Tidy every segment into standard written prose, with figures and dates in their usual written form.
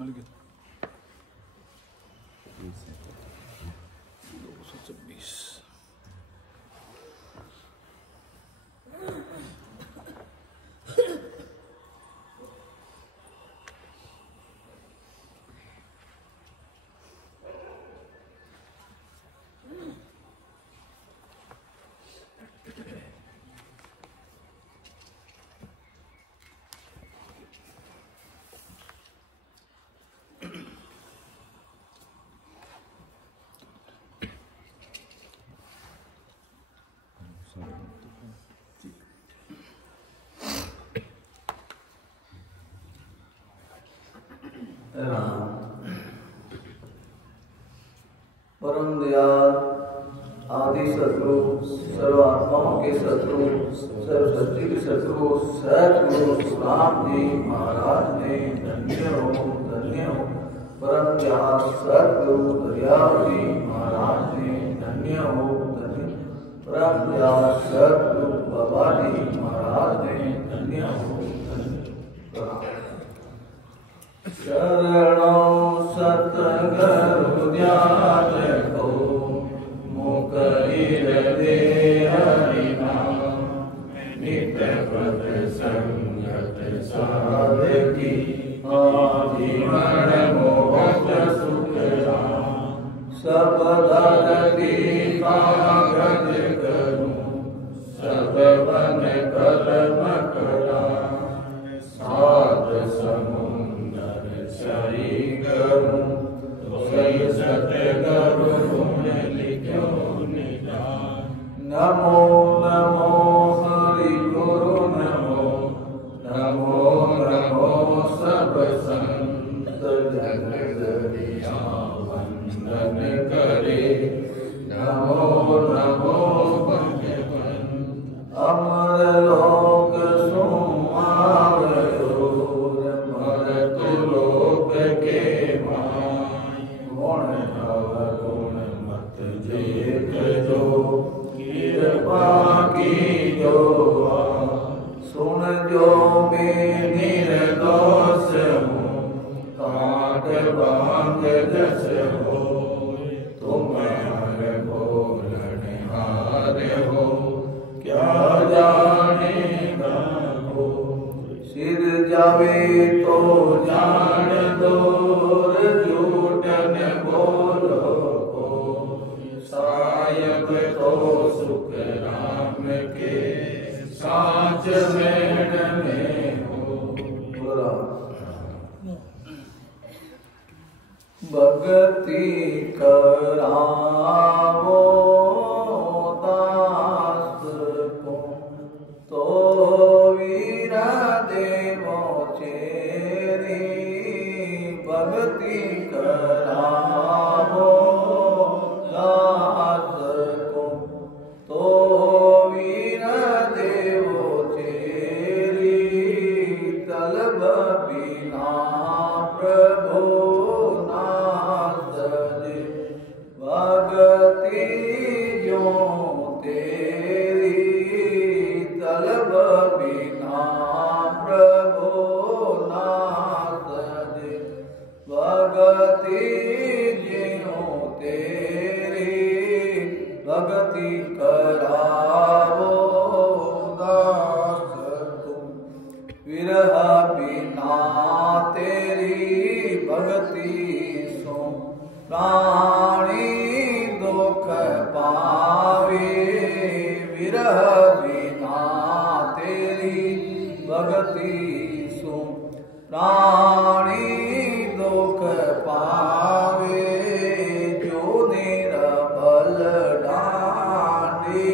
मिल गया 226। परम दयाल आदि सतगुरु सर्वात्माओं के सतगुरु सर्व सृष्टि के सतगुरु सतगुरु सुखराम जी महाराज ने धन्य हो परम दयाल सतगुरु दयाल जी महाराज ने धन्य हो परम दयाल सतगुरु बाबा जी महाराज ने धन्य हो शरणों सतगुरु ज्ञान को मुकरिर दे हरि नाम नित्य पद संगत साधकी आजीवन मोक्ष सुख सब धरती कागज करूं सब वन कलम करा सात समुंदर सरी करूं सतगुरु गुण लिखो निधान नमो नमो हरि गुरु नमो नमो नमो सब संत जन दरिया वंदन करे नमो नमो भगवन अमर लोक सुमावरो मरत लोक के गुण मत जेत जो कृपा की जो सुन जो मैं निर्दोष हूँ काट बांध जस हो तुम हर बोलन हार हो क्या जानेगा हो सिर जावे तो जान दो झूठन बोलो को सायक तो सुख राम के साच मेण में हो भगति करावो दास को तो वीरा देवो चेरी भगति करावो दास को तो वीरा देवो चेरी तलब बिना प्रभु नाथ दे भगति जो तेरी तलब बिना प्रभु नाथ दे भगति जियो तेरी भगति करावो दास तुम विरह बिना तेरी भगति सो प्राणी दुख पावे विरह बिना तेरी भगति सो प्राणी दुख पावे जो निरबल डांडी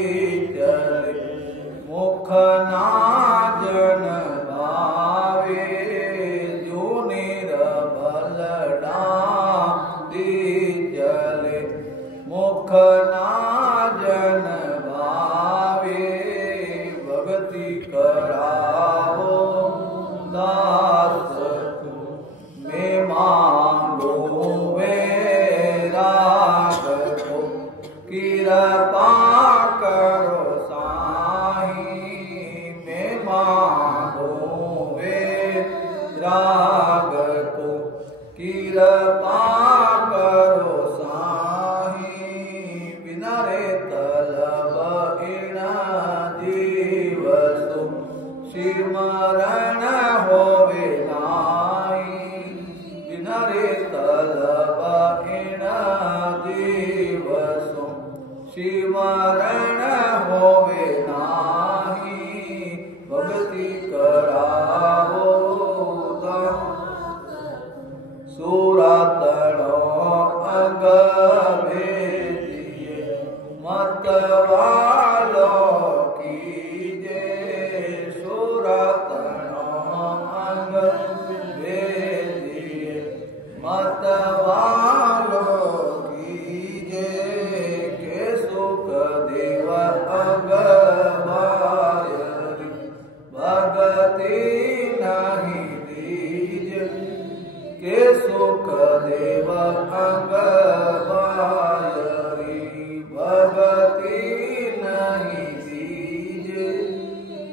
चले मुख ना जन भावे जो निरबल डांडी चले मुख ना जन भावे भगति करावो दास मैं मांगो वैराग को कृपा करो साईं मैं मांगो वैराग को सिमरण होवे नाई बिना रे तलब इन दिवसों सिमरण होवे नाही भक्ति करावो सुरातनो अंग भेदिए मतवालो कीजे सुरातनो अंग भेदिए मतवालो कीजे के सुख देव अंग भायरी भगति नहीं दीजे के सुख देव अंग भायरी भगति नहीं दीजे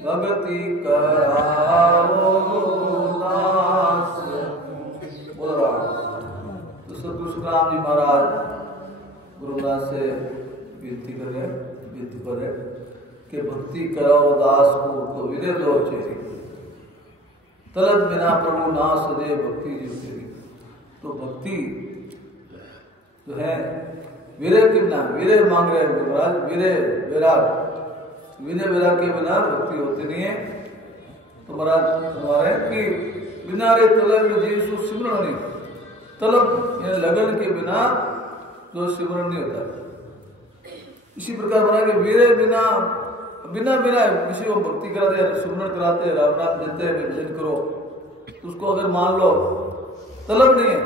भगति कराओ दास। बोल रहा तो सतगुरु सुखराम जी महाराज गुरुदास से विनती करे कि भक्ति कराओ दास को विदे दो चेरी तलब बिना प्रभु ना सदे भक्ति जीव तेरी। तो भक्ति जो है विरह के बिना, विरह मांग रहे हैं महाराज, विरह के बिना भक्ति होती नहीं है। तो महाराज हमारे कि बिना रे तलब जीव सु सिमरण नहीं, तलब यानी लगन के बिना जो सिमरण नहीं होता। इसी प्रकार बना के विरह बिना किसी को भक्ति कराते हैं, सुमरण कराते हैं, राम नाम देते हैं, भजन करो, तो उसको अगर मान लो तलब नहीं है,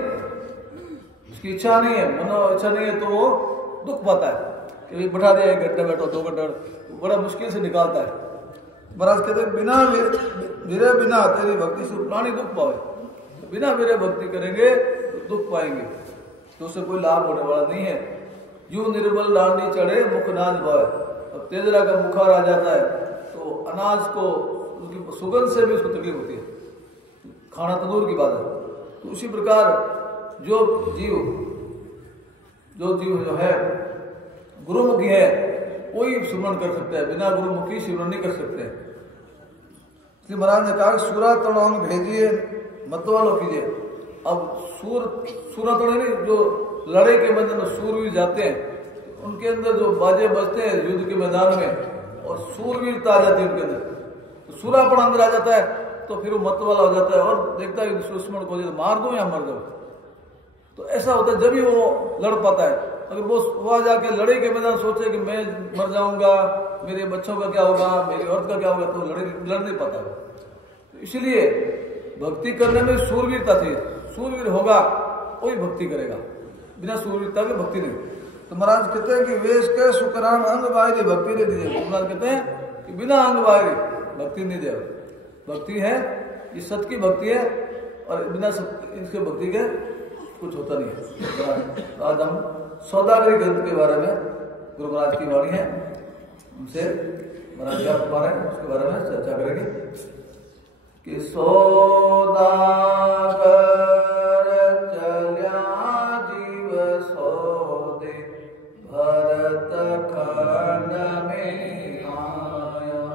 उसकी इच्छा नहीं है, मनो इच्छा नहीं है, तो वो दुख पाता है कि भाई बैठा दिया 1 घंटा बैठो 2 घंटा, बड़ा मुश्किल से निकालता है। महाराज कहते हैं बिना विरह बिना तेरी भक्ति से प्राणी दुख पावे, तो बिना विरह भक्ति करेंगे तो दुख पाएंगे, तो उससे कोई लाभ होने वाला नहीं है। यूं निर्बल लाडनी चढ़े मुख नाज भावे, अब तेजरा का बुखार आ जाता है तो अनाज को उसकी सुगंध से भी उसको तकलीफ होती है, खाना तो दूर की बात है। तो उसी प्रकार जो जीव जो है गुरुमुखी है कोई सिमरण कर सकता है, बिना गुरुमुखी सिमरण नहीं कर सकते। इसलिए महाराज ने कहा सूरा तड़ोंग भेजिए मतवालो कीजिए। अब सूरा तड़े नहीं, जो लड़ाई के मैदान में सूरवीर जाते हैं उनके अंदर जो बाजे बजते हैं युद्ध के मैदान में और सूरवीरता आ जाती है उनके अंदर, तो सूरापन अंदर आ जाता है, तो फिर वो मत वाला हो जाता है और देखता है दुश्मन को मार दो या मर जाओ। तो ऐसा होता है जब ही वो लड़ पाता है। अगर वो वहां जाके लड़ाई के मैदान सोचे कि मैं मर जाऊंगा, मेरे बच्चों का क्या होगा, मेरी औरत का क्या होगा, तो लड़ नहीं पाता। तो इसलिए भक्ति करने में सूरवीरता थी, सूरवीर होगा वही भक्ति करेगा, बिना सूरवीरता के भक्ति नहीं। तो महाराज कहते हैं कि वेश के सुकराम अंग बाहरी भक्ति नहीं दीजिए। महाराज कहते हैं कि बिना अंग बाहरी भक्ति नहीं दे। भक्ति है ये सत्य की भक्ति है और बिना इसके भक्ति के कुछ होता नहीं है। आज हम सौदागरी ग्रंथ के बारे में गुरु महाराज की वाणी है, उनसे महाराज क्या फरमा रहे हैं उसके बारे में चर्चा करेंगे कि सौदागर चल्या जीव सौदे भरत खंड में आया,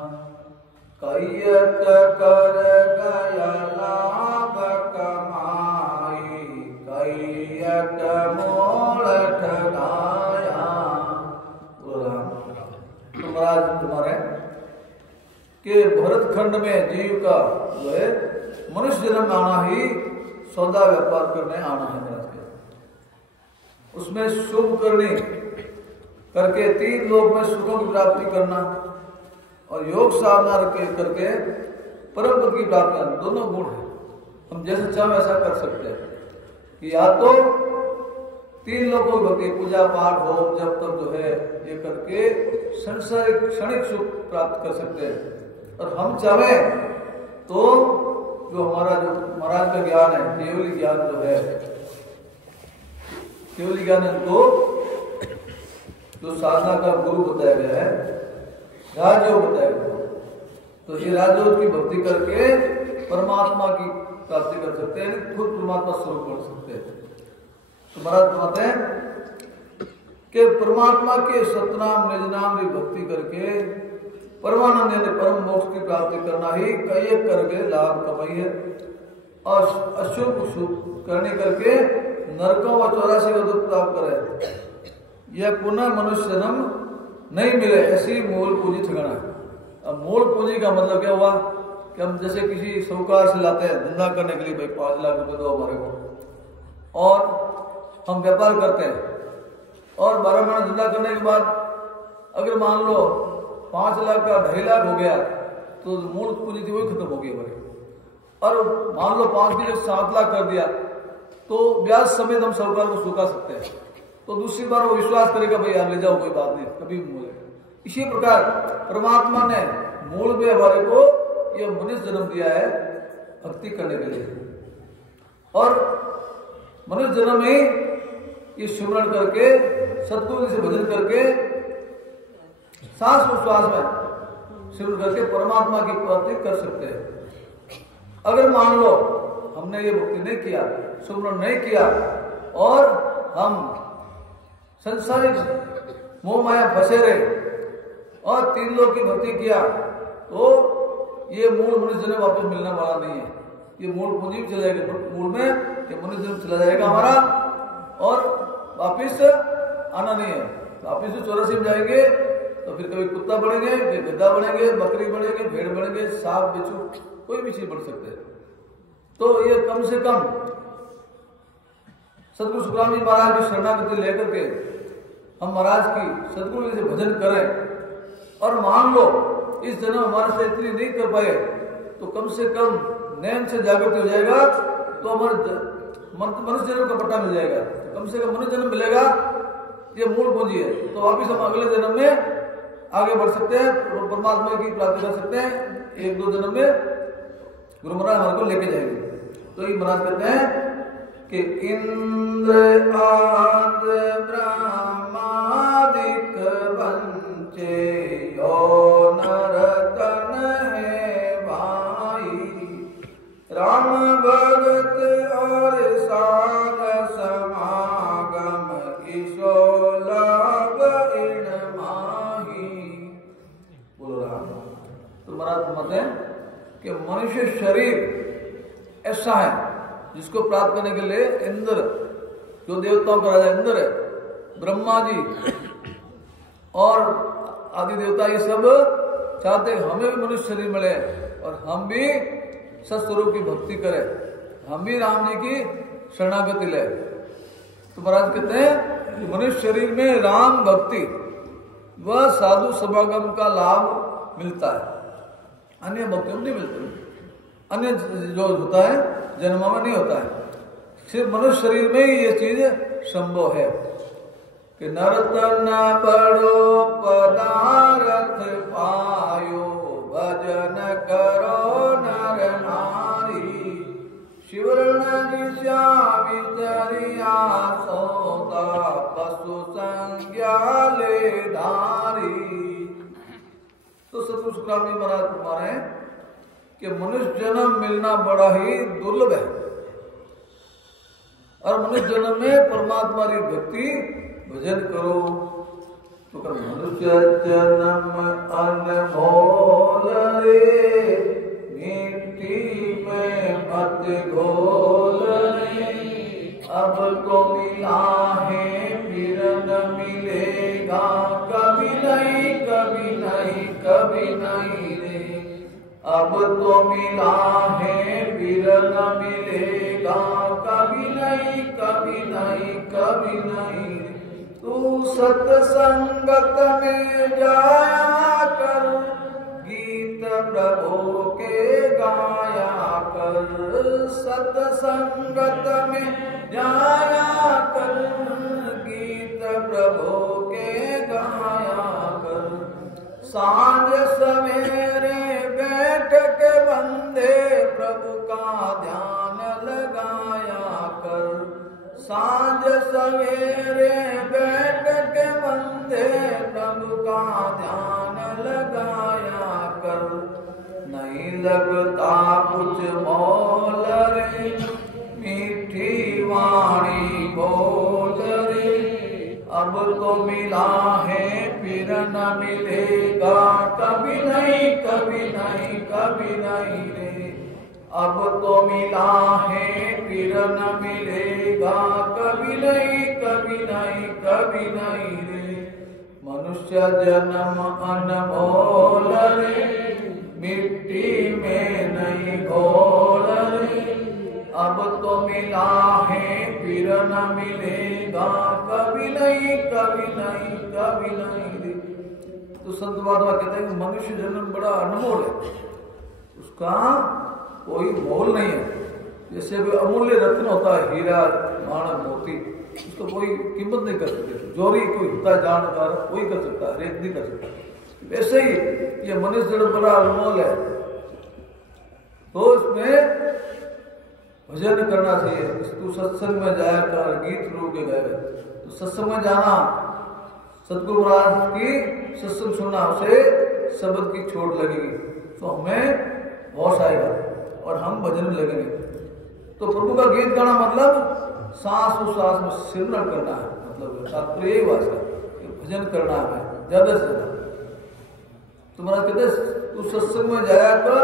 कैयत कर गया लाभ कमाई, कैयत मोल ठगाया। तो महाराज तुम्हारे कि भरत खंड में जीव का जो है मनुष्य जन्म में आना ही सौदा व्यापार करने आना है महाराज के। उसमें शुभ करनी करके 3 लोक में सुखों की प्राप्ति करना और योग साधना करके परम पद की प्राप्ति करना, दोनों गुण है। हम जैसे चाहे वैसा कर सकते हैं कि या तो 3 लोगों की भक्ति पूजा पाठ होम जब तक जो है ये करके संसारिक क्षणिक सुख प्राप्त कर सकते हैं, और हम चाहे तो जो हमारा जो महाराज का ज्ञान है केवली ज्ञान जो है, केवली ज्ञान को जो साधना का गुरु बताया गया है, राजयोग बताया गया, तो ये राजयोग की भक्ति करके परमात्मा की प्राप्ति कर सकते हैं, खुद परमात्मा स्वरूप कर सकते हैं। तो महाराज बताते हैं कि परमात्मा के सतनाम निज नाम की भक्ति करके परमानंद यानी परम मोक्ष की प्राप्ति करना ही कई करके लाभ कमाई है। और अशुभ शुभ करने करके नरकों व 84 को दुख प्राप्त करे। यह पुनः मनुष्य जन्म नहीं मिले, ऐसी मूल पूंजी ठिकाना है। अब मूल पूंजी का मतलब क्या हुआ कि हम जैसे किसी साहूकार से लाते हैं धंधा करने के लिए, भाई 5 लाख रुपए दो हमारे को, और हम व्यापार करते हैं और 12 महीने धंधा करने के बाद अगर मान लो 5 लाख का 2.5 लाख हो गया तो मूल पूंजी थी वही खत्म हो गई हमारी। और मान लो 5 की जगह 7 लाख कर दिया तो ब्याज समेत हम साहूकार को चुका सकते हैं। तो दूसरी बार वो विश्वास करेगा भाई यार ले जाओ कोई बात नहीं, कभी भी मिलेगा। इसी प्रकार परमात्मा ने मूल में हमारे को यह मनुष्य जन्म दिया है भक्ति करने के लिए, और मनुष्य जन्म में ये सुमरण करके सतगुरु से भजन करके सांस विश्वास में सिमरण करके परमात्मा की प्राप्ति कर सकते हैं। अगर मान लो हमने ये भक्ति नहीं किया, सुमरण नहीं किया और हम संसारिक मोह माया फंसे रहे और 3 लोग की भक्ति किया तो ये मूल मनुष्य जन्म वापस मिलने वाला नहीं है। ये मूल पूंजी भी चला जाएगा, मूल में ये मनुष्य जन्म चला जाएगा हमारा और वापिस आना नहीं है। वापिस 84 में जाएंगे तो फिर कभी कुत्ता बनेंगे, फिर गधा बनेंगे, बकरी बनेंगे, भेड़ बनेंगे, सांप बिच्छू कोई भी चीज बन सकते हैं। तो ये कम से कम सतगुरु सुखराम जी महाराज की शरणागति लेकर के हम महाराज की सतगुरु से भजन करें और मान लो इस जन्म हमारे से इतनी नहीं कर पाए तो कम से कम नैन से जागृति हो जाएगा तो हमारे मनुष्य जन्म का पट्टा मिल जाएगा। तो कम से कम मनुष्य जन्म मिलेगा, ये मूल पूंजी है। तो वापिस हम अगले जन्म में आगे बढ़ सकते हैं, परमात्मा की प्राप्ति कर सकते हैं। 1-2 जन्म में गुरु महाराज हमारे को लेके जाएंगे। तो ये महाराज कहते हैं कि इंद्र आदि ब्रह्मादिक पंचे यो नर तन है भाई, राम भगत और साध समागम ईशो लाभ इन माही। बोलो राम। तो महाराज फरमाते हैं कि मनुष्य शरीर ऐसा है जिसको प्राप्त करने के लिए इंद्र, जो देवताओं का राजा इंद्र है, ब्रह्मा जी और आदि देवता ये सब चाहते हैं हमें भी मनुष्य शरीर मिले और हम भी सत्स्वरूप की भक्ति करें, हम भी राम जी की शरणागति ले। तो महाराज कहते हैं कि मनुष्य शरीर में राम भक्ति व साधु समागम का लाभ मिलता है, अन्य भक्तियों में नहीं मिलते। अन्य जो होता है जन्म में नहीं होता है, सिर्फ मनुष्य शरीर में ही ये चीज संभव है कि नरतन बड़ो पदार्थ पायो, भजन करो नर नारी, शिवरण विचरिया सौदा, पशु संज्ञा ले धारी। तो सतगुरु सुखराम जी महाराज फरमा रहे हैं कि मनुष्य जन्म मिलना बड़ा ही दुर्लभ है और मनुष्य जन्म में परमात्मा की भक्ति भजन करो। तो कर मनुष्य जन्म अनमोल रे, मिट्टी में मत घोल रे, अब तो मिला है फिर न मिलेगा, कभी नहीं कभी नहीं कभी नहीं रे, अब तो मिला है फिर न मिलेगा, कभी नहीं कभी नहीं कभी नहीं रे। तू सत्संगत में जाया कर, गीत प्रभु के गाया कर, सत्संगत में जाया कर, गीत प्रभु के गाया कर, सांझ सवेरे बैठ के बंदे प्रभु का ध्यान लगाया कर, सांझ सवेरे बैठ के बंदे प्रभु का ध्यान लगाया कर, नहीं लगता कुछ मोल रे, मीठी वाणी बोल रे, अब तो मिला है फिर न मिलेगा, कभी नहीं कभी नहीं कभी नहीं रे। अब तो मिला है फिर न मिलेगा, कभी नहीं कभी नहीं कभी नहीं रे। मनुष्य जन्म अनमोल रे, मिट्टी में नहीं घोल रे। अब तो मिला है फिर न मिलेगा, कभी नहीं कभी नहीं कभी नहीं रे। तो संत महात्मा कहते हैं कि मनुष्य जन्म बड़ा अनमोल है, उसका कोई मोल नहीं है। जैसे कोई अमूल्य रत्न होता है, हीरा माणक मोती, उसको कोई कीमत नहीं कर सकते। जोरी कोई होता है जानकार, कोई कर सकता है, रेत नहीं कर सकता। वैसे ही ये मनुष्य जन्म बड़ा अनमोल है, तो इसमें भजन करना चाहिए। तू सत्संग में जाया कर, गीत लोग के गए तो सत्संग में जाना, सतगुरु महाराज की सत्संग सुनना, उसे शब्द की चोट लगेगी तो हमें होश आएगा और हम भजन में लगेंगे। तो प्रभु का गीत गाना मतलब सांस उसास में सिमरन करना है, मतलब तात्पर्य यही बात है, भजन करना है ज्यादा से ज्यादा। तो महाराज कहते तू सत्संग में जाया कर,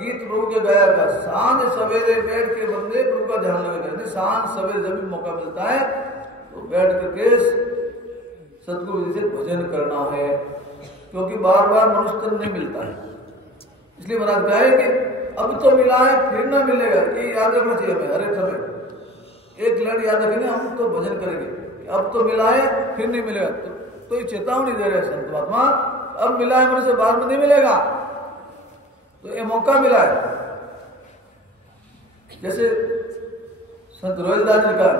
गीत प्रभु के गाया कर, सांझ सवेरे बैठ के बंदे प्रभु का ध्यान लगे। सांझ सवेरे जब भी मौका मिलता है तो बैठ करके सतगुरु जी से भजन करना है, क्योंकि बार बार मनुष्य तन नहीं मिलता है। इसलिए महाराज कहे कि अब तो मिला है फिर ना मिलेगा, ये याद रखना चाहिए हमें हर एक समय। एक लड़ याद रखेंगे हम तो भजन करेंगे। अब तो मिला है फिर नहीं मिलेगा, तो ये चेतावनी दे रहे संत महात्मा। अब मिला है मनुष्य बाद में नहीं मिलेगा, तो ये मौका मिला है। जैसे संत रोहिलदास जी का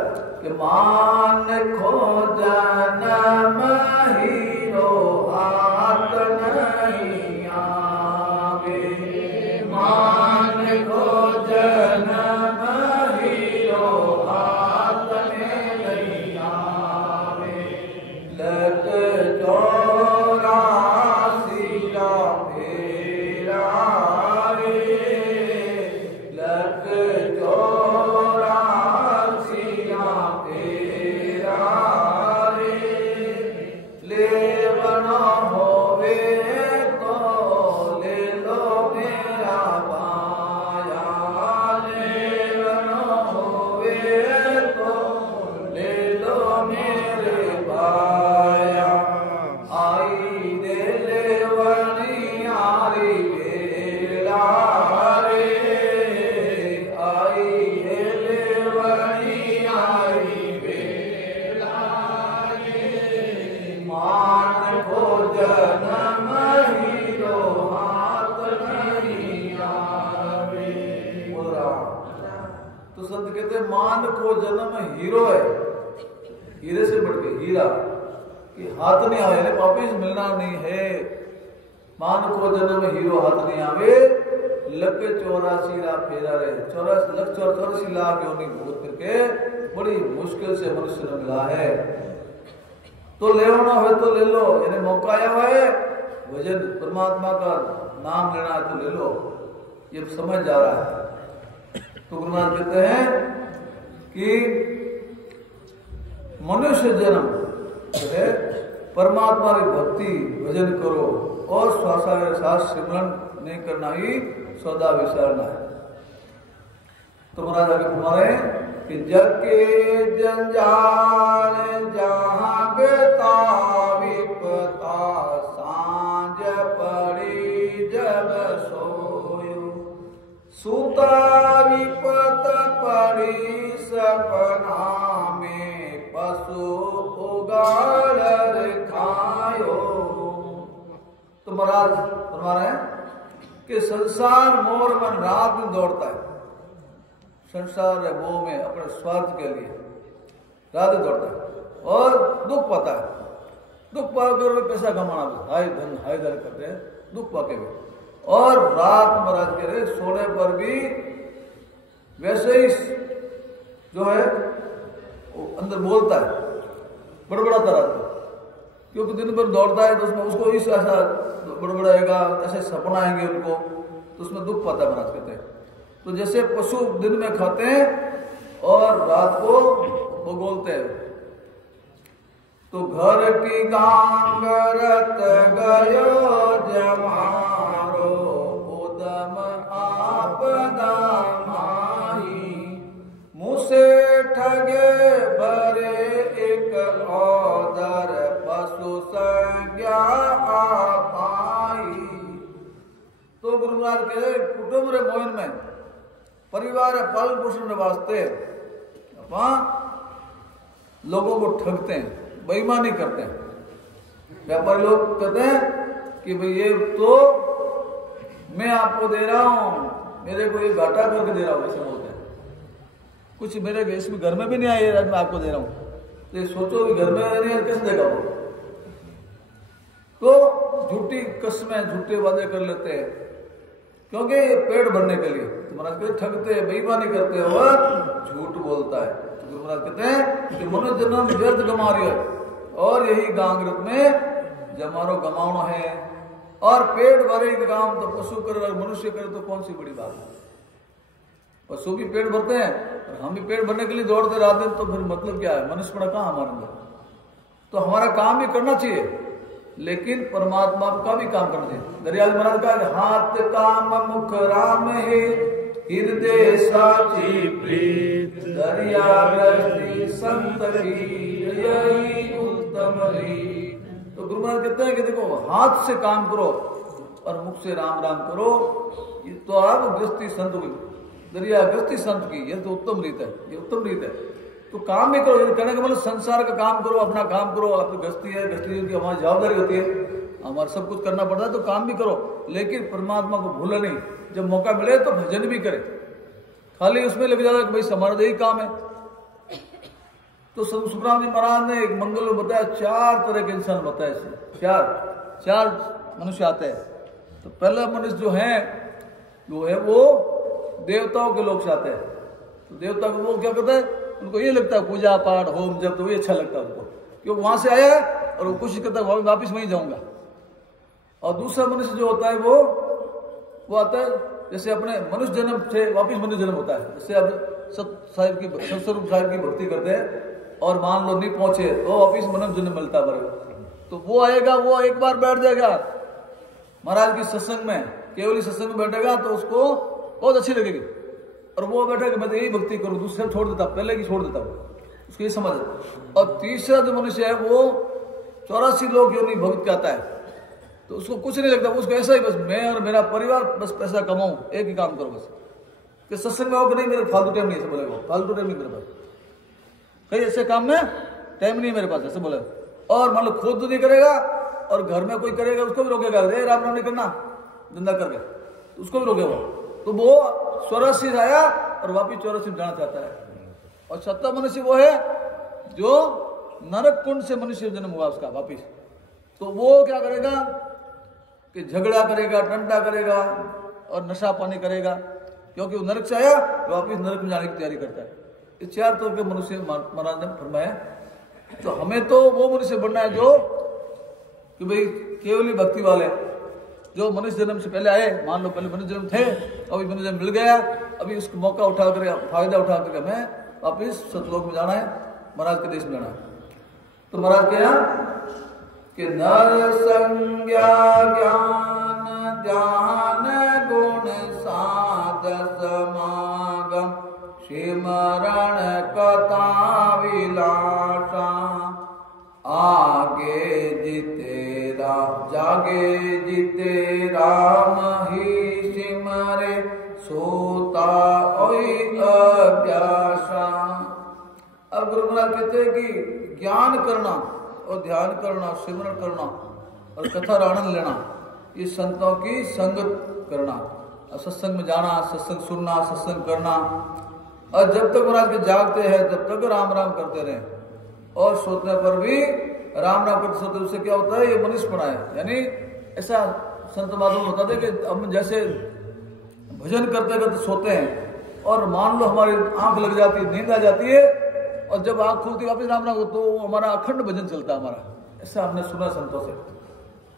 कि मान खोजन हीरो हाथ नहीं आवे, मान खोजन हीरो हाथ में नहीं आवे। लग चौरासी का फेरा रे, लग मान को जन्म हीरो है, हीरे से बढ़ के हीरा कि हाथ नहीं आवे, पापी से मिलना नहीं है। मान को जन्म हीरो हाथ नहीं आवे, लग 84 लाख फेरा रहे, 84 लाख योनि भुगत करके बड़ी मुश्किल से मनुष्य ने मिला है। तो ले ना हो तो ले लो, यानी मौका आया हुआ है, भजन परमात्मा का नाम लेना है तो ले लो, ये समझ जा रहा है। तो गुरु महाराज कहते हैं कि मनुष्य जन्म है परमात्मा की भक्ति भजन करो और श्वास सिमरन नहीं करना ही सदा विसरना है। तो महाराज आगे हमारे कि जग के जंजाल जहां बेता विपता, सांझ पड़ी जब सोयो, सूता विपत पड़ी सपना में, पशु उगाड़ खायो। तो महाराज फरमा रहे हैं कि संसार मोर मन रात दिन दौड़ता है, संसार है मोह में अपने स्वार्थ के लिए रात दिन दौड़ता है और दुख पाता है। दुख पाकर पैसा कमाना, हाय धन करते हैं, दुख पाके भी। और रात महाराज कह रहे सोने पर भी वैसे ही जो है वो अंदर बोलता है, बड़बड़ाता रहता है, क्योंकि दिन भर दौड़ता है तो उसमें उसको इस ऐसा बड़बड़ाएगा, ऐसे सपना आएंगे उनको, तो उसमें दुख पाता है महाराज कहते हैं। तो जैसे पशु दिन में खाते हैं और रात को बगोलते हैं, तो घर की गांगरत गयो जमारो उदम आपदा माही मुसे ठगे भरे एक औदर पशु संज्ञा पाई। तो गुरु महाराज के कुटुंब रे मोहन में परिवार पालन पोषण वास्ते वहां लोगों को ठगते हैं, बेईमानी करते हैं। व्यापारी लोग कहते हैं कि भाई ये तो मैं आपको दे रहा हूं, मेरे को ये घाटा करके दे रहा हूं, ऐसे बोलते हैं। कुछ मेरे इसमें घर में भी नहीं आए, आज मैं आपको दे रहा हूं। तो सोचो कि घर में नहीं है, कैसे देगा वो? तो झूठी कस्में झूठे वादे कर लेते हैं, क्योंकि ये पेट भरने के लिए। तो महाराज कहते ठगते हैं, बेईमानी करते हैं और झूठ बोलता है। तो गुरु महाराज कहते हैं कि मनुष्य जन्म व्यर्थ गमा रही है, और यही गांगरत में जमारो गमावना है। और पेट भरे का काम तो पशु करे और मनुष्य करे तो कौन सी बड़ी बात है? पशु भी पेट भरते हैं और हम भी पेट भरने के लिए दौड़ते रात दिन, तो फिर मतलब क्या है? मनुष्यपना कहाँ हमारे अंदर? तो हमारा काम भी करना चाहिए, लेकिन परमात्मा का भी काम करना चाहिए। दरियाल महाराज का हाथ काम मुख राम है, हृदय साची प्रीत दरिया रति संत की यही उत्तम रीत। तो गुरु महाराज कहते हैं कि देखो, हाथ से काम करो और मुख से राम राम करो, ये तो आप गृहस्थी संत हुई, दरिया गृहस्थी संत की, ये तो उत्तम रीत है, ये उत्तम रीत है। तो काम भी करो, कहने का मतलब संसार का काम करो, अपना काम करो। अपनी गृहस्थी है, गृहस्थी की हमारी जवाबदारी होती है, हमारा सब कुछ करना पड़ता है, तो काम भी करो, लेकिन परमात्मा को भूले नहीं। जब मौका मिले तो भजन भी करे, खाली उसमें लग जाता कि भाई हमारा यही काम है। तो सुखराम जी महाराज ने एक मंगल में बताया, 4 तरह के इंसान बताए, चार मनुष्य आते हैं। तो पहला मनुष्य जो है वो देवताओं के लोग से आते हैं। तो देवता को वो क्या करता है, उनको ये लगता है पूजा पाठ होम जब, तो ये अच्छा लगता है उनको, क्योंकि वहां से आया है और वो कोशिश करता है वापिस वहीं जाऊंगा। और दूसरा मनुष्य जो होता है वो आता है जैसे अपने मनुष्य जन्म से वापिस मनुष्य जन्म होता है। जैसे अब सतस्वरूप साहिब की भक्ति करते हैं और मान लो नहीं पहुंचे तो वापिस मनुष्य जन्म मिलता है, तो वो आएगा, वो एक बार बैठ जाएगा महाराज की सत्संग में, केवली सत्संग में बैठेगा तो उसको बहुत अच्छी लगेगी, और वो बैठेगा मैं तो यही भक्ति करूं, दूसरे छोड़ देता, पहले की छोड़ देता हूं, उसको ये समझ। और तीसरा जो मनुष्य है वो 84 लोग योनि भक्त कहता है, तो उसको कुछ नहीं लगता, उसको ऐसा ही बस मैं और मेरा परिवार बस पैसा कमाऊं, एक ही काम करो बस। कि सत्संग में आओ कि नहीं, मेरे फालतू टाइम नहीं, ऐसे बोलेगा, फालतू टाइम नहीं मेरे पास, कहीं ऐसे काम में टाइम नहीं मेरे पास, ऐसे बोले। और मान लो खुद नहीं करेगा और घर में कोई करेगा उसको भी रोकेगा, अरे राम राम नहीं करना धंधा करके, तो उसको भी रोकेगा। तो वो 84 आया और वापिस 84 जाना चाहता है। और 7वां मनुष्य वो है जो नरक कुंड से मनुष्य जन्म हुआ उसका वापिस, तो वो क्या करेगा कि झगड़ा करेगा, डंडा करेगा और नशा पानी करेगा, क्योंकि वो नरक से आया वापिस नरक में जाने की तैयारी करता है। ये 4 तरह के मनुष्य महाराज ने फरमाया। तो हमें तो वो मनुष्य बनना है जो कि भाई केवली भक्ति वाले, जो मनुष्य जन्म से पहले आए, मान लो पहले मनुष्य जन्म थे, अभी मनुष्य जन्म मिल गया, अभी उसका मौका उठा कर फायदा उठा करके हमें वापिस सतलोक में जाना है, महाराज के देश में जाना है। तो महाराज के यहाँ कि नर संज्ञा ज्ञान ध्यान गुण साध समागम सिमरण कथा विलासा आगे जीते राम जागे जीते राम ही सिमरे सोता ओई अभ्यासा। अब गुरु महाराज कहते हैं कि ज्ञान करना और ध्यान करना, सिमरण करना और कथा आनंद लेना, ये संतों की संगत करना, सत्संग में जाना, सत्संग सुनना, सत्संग करना। और जब तक महाराज के जागते हैं तब तक राम राम करते रहे, और सोते पर भी राम राम करते सोते, उससे क्या होता है, ये मनुष्यपना है। यानी ऐसा संत महात्मा बताते कि हम जैसे भजन करते करते सोते हैं और मान लो हमारी आंख लग जाती है, नींद आ जाती है, और जब आंख खुलती वापिस राम राम हो तो हमारा अखंड भजन चलता है हमारा, ऐसा हमने सुना संतों से।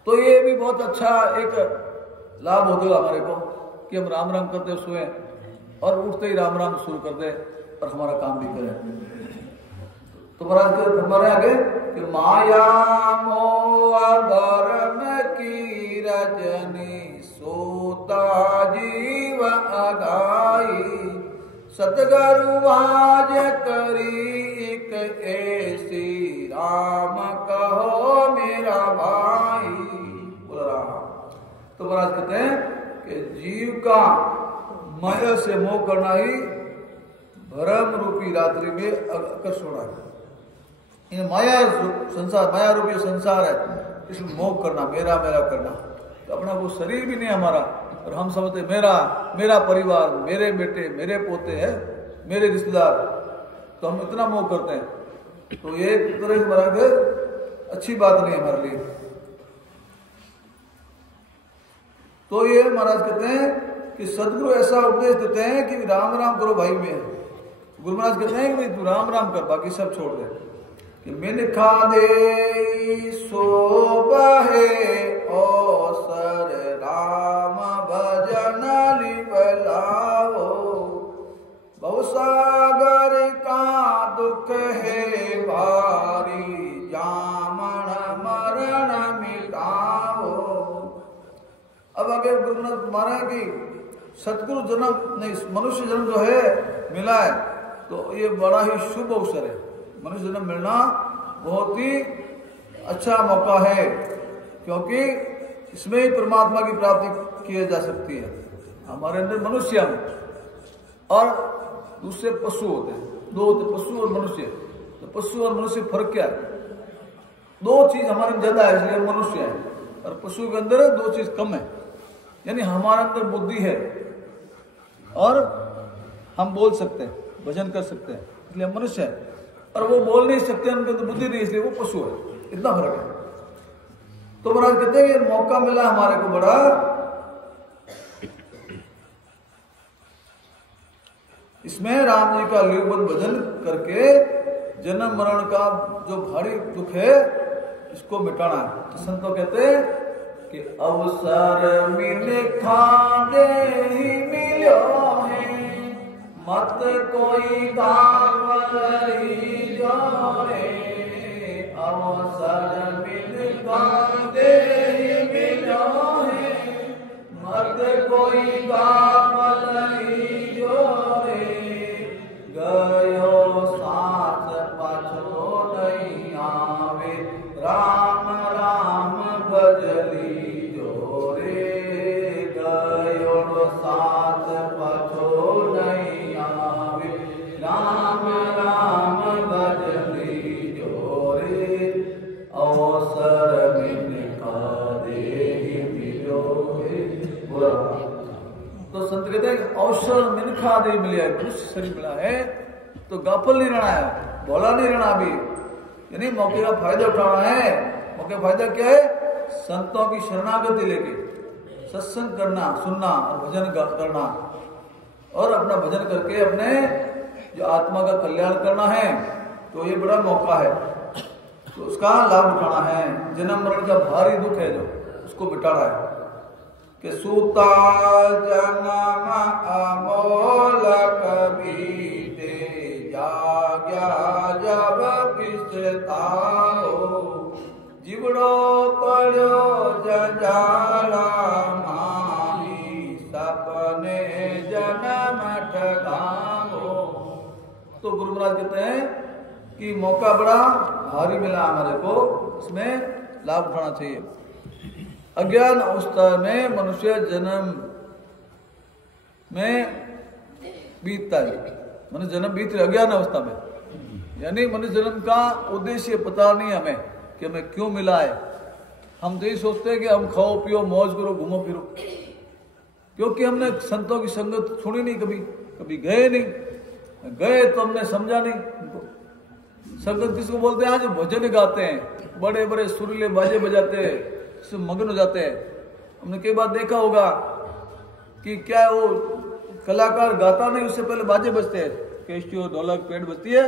तो ये भी बहुत अच्छा एक लाभ होगा हमारे को कि हम राम राम करते सोए और उठते ही राम राम शुरू कर दे और हमारा काम भी करें। तो महाराज के हमारे आगे कि माया मोह धर्म की रजनी सोता जीव अगाई सतगुरु आज करी एक ऐसी राम कहो मेरा भाई। बोल रहा तो महाराज कहते हैं कि जीव का माया से मोह करना ही भ्रम रूपी रात्रि में आकर्षण है। ये माया संसार, माया रूपी संसार है, इसमें मोह करना, मेरा मेरा करना। तो अपना वो शरीर भी नहीं हमारा, और हम समझते मेरा मेरा परिवार, मेरे बेटे, मेरे पोते हैं, मेरे रिश्तेदार, तो हम इतना मोह करते हैं। तो ये तरह से महाराज अच्छी बात नहीं है हमारे लिए। तो ये महाराज कहते हैं कि सदगुरु ऐसा उपदेश देते हैं कि राम राम करो भाई में। गुरु महाराज कहते हैं कि तू राम राम कर, बाकी सब छोड़ दे। कि मिनखा दे सोबहे औसर राम भजन लिबलाओ भवसागर का दुख है भारी जामन मरण मिटाओ। अब आगे गुरुनाथ माना है कि सतगुरु जन्म नहीं, मनुष्य जन्म जो है मिला है तो ये बड़ा ही शुभ अवसर है। मनुष्य जन्म मिलना बहुत ही अच्छा मौका है, क्योंकि इसमें ही परमात्मा की प्राप्ति की जा सकती है। हमारे अंदर मनुष्य और दूसरे पशु होते हैं, दो होते, पशु और मनुष्य। तो पशु और मनुष्य फर्क क्या है? दो चीज हमारे ज्यादा है इसलिए मनुष्य है, और पशु के अंदर दो चीज कम है। यानी हमारे अंदर बुद्धि है और हम बोल सकते हैं, भजन कर सकते हैं, इसलिए हम मनुष्य है। और वो बोल नहीं सकते, उनके तो बुद्धि नहीं, इसलिए वो पशु है। इतना फर्क है। तो महाराज कहते हैं ये मौका मिला हमारे को बड़ा, इसमें राम जी का लीलबद्ध भजन करके जन्म मरण का जो भारी दुख है इसको मिटाना है। तो संतों कहते हैं कि अवसर मिनखा दे ही मिलो है मत कोई गावरी जोरे। अवसर मिनखा दे ही मिलो है मत कोई गावरी जोरे। गयो साथ पाछो नहीं आवे राम राम भजली जोरे। गयो साथ पाछो नहीं आवे राम राम भजली जोरे। अवसर मिनखा दे मिलो है। तो संत कहते हैं अवसर मिनखा दे मिला है, मनुष्य शरीर मिला है तो गाफल नहीं रहना है, भोला नहीं रहना। अभी यानी मौके का फायदा उठाना है। मौके का फायदा क्या है? संतों की शरणागति लेके सत्संग करना, सुनना और भजन करना, और अपना भजन करके अपने जो आत्मा का कल्याण करना है। तो ये बड़ा मौका है, तो उसका लाभ उठाना है। जन्म मरण का भारी दुख है जो, उसको मिटाना है। कि सूता जन्म अमोलक बीते जाग्या जब पिछताओ। जिबड़ो पड़ो जंजाला माही सपने जन्म ठगाओ। तो गुरु महाराज कहते हैं कि मौका बड़ा भारी मिला हमारे को, इसमें लाभ उठाना चाहिए। अज्ञान अवस्था में मनुष्य जन्म में बीतता है, मनुष्य जन्म बीत रहे अज्ञान अवस्था में। यानी मनुष्य जन्म का उद्देश्य पता नहीं हमें कि हमें क्यों मिला है। हम तो यही सोचते हैं कि हम खाओ पियो मौज करो घूमो फिरो, क्योंकि हमने संतों की संगत सुनी नहीं, कभी गए नहीं, गए तो हमने समझा नहीं। संगत किसको बोलते हैं? आज भजन गाते हैं, बड़े बड़े सुरीले बाजे बजाते हैं, मगन हो जाते हैं। हमने कई बार देखा होगा कि क्या वो कलाकार गाता नहीं, उससे पहले बाजे बजते हैं, कैशियो ढोलक पेड़ बजती है,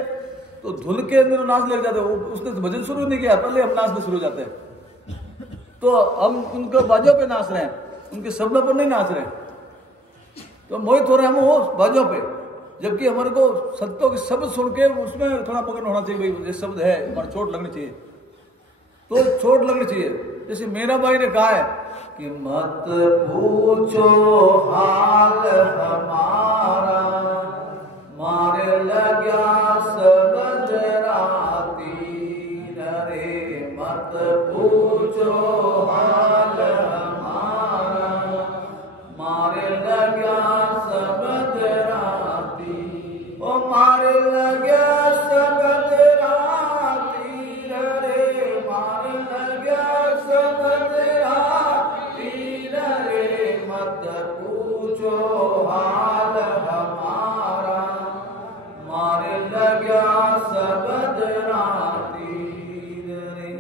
तो धुन के अंदर नाच लग जाते हैं। उसने भजन शुरू नहीं किया, पहले हम नाचने शुरू हो जाते हैं। तो हम उनके बाजों पे नाच रहे हैं, उनके शब्दों पर नहीं नाच रहे, तो मोहित हो रहे हैं हम वो बाजों पे। जबकि हमारे को संतों के शब्द सुन के उसमें थोड़ा मगन होना चाहिए, भाई ये शब्द है हमारे चोट लगनी चाहिए, तो चोट लगनी चाहिए। जैसे मीरा बाई ने कहा है कि मत पूछो हाल हमारा, मारे लग्या सबद राती रे, मत पूछो हाल हमारा, मारे लग्या सबद राती, ओ मारे लग्या सबद राती रे, मारे लग्या सबद राती रे, मत पूछो हाल हमारा, मारे लग्या सबद राती रे।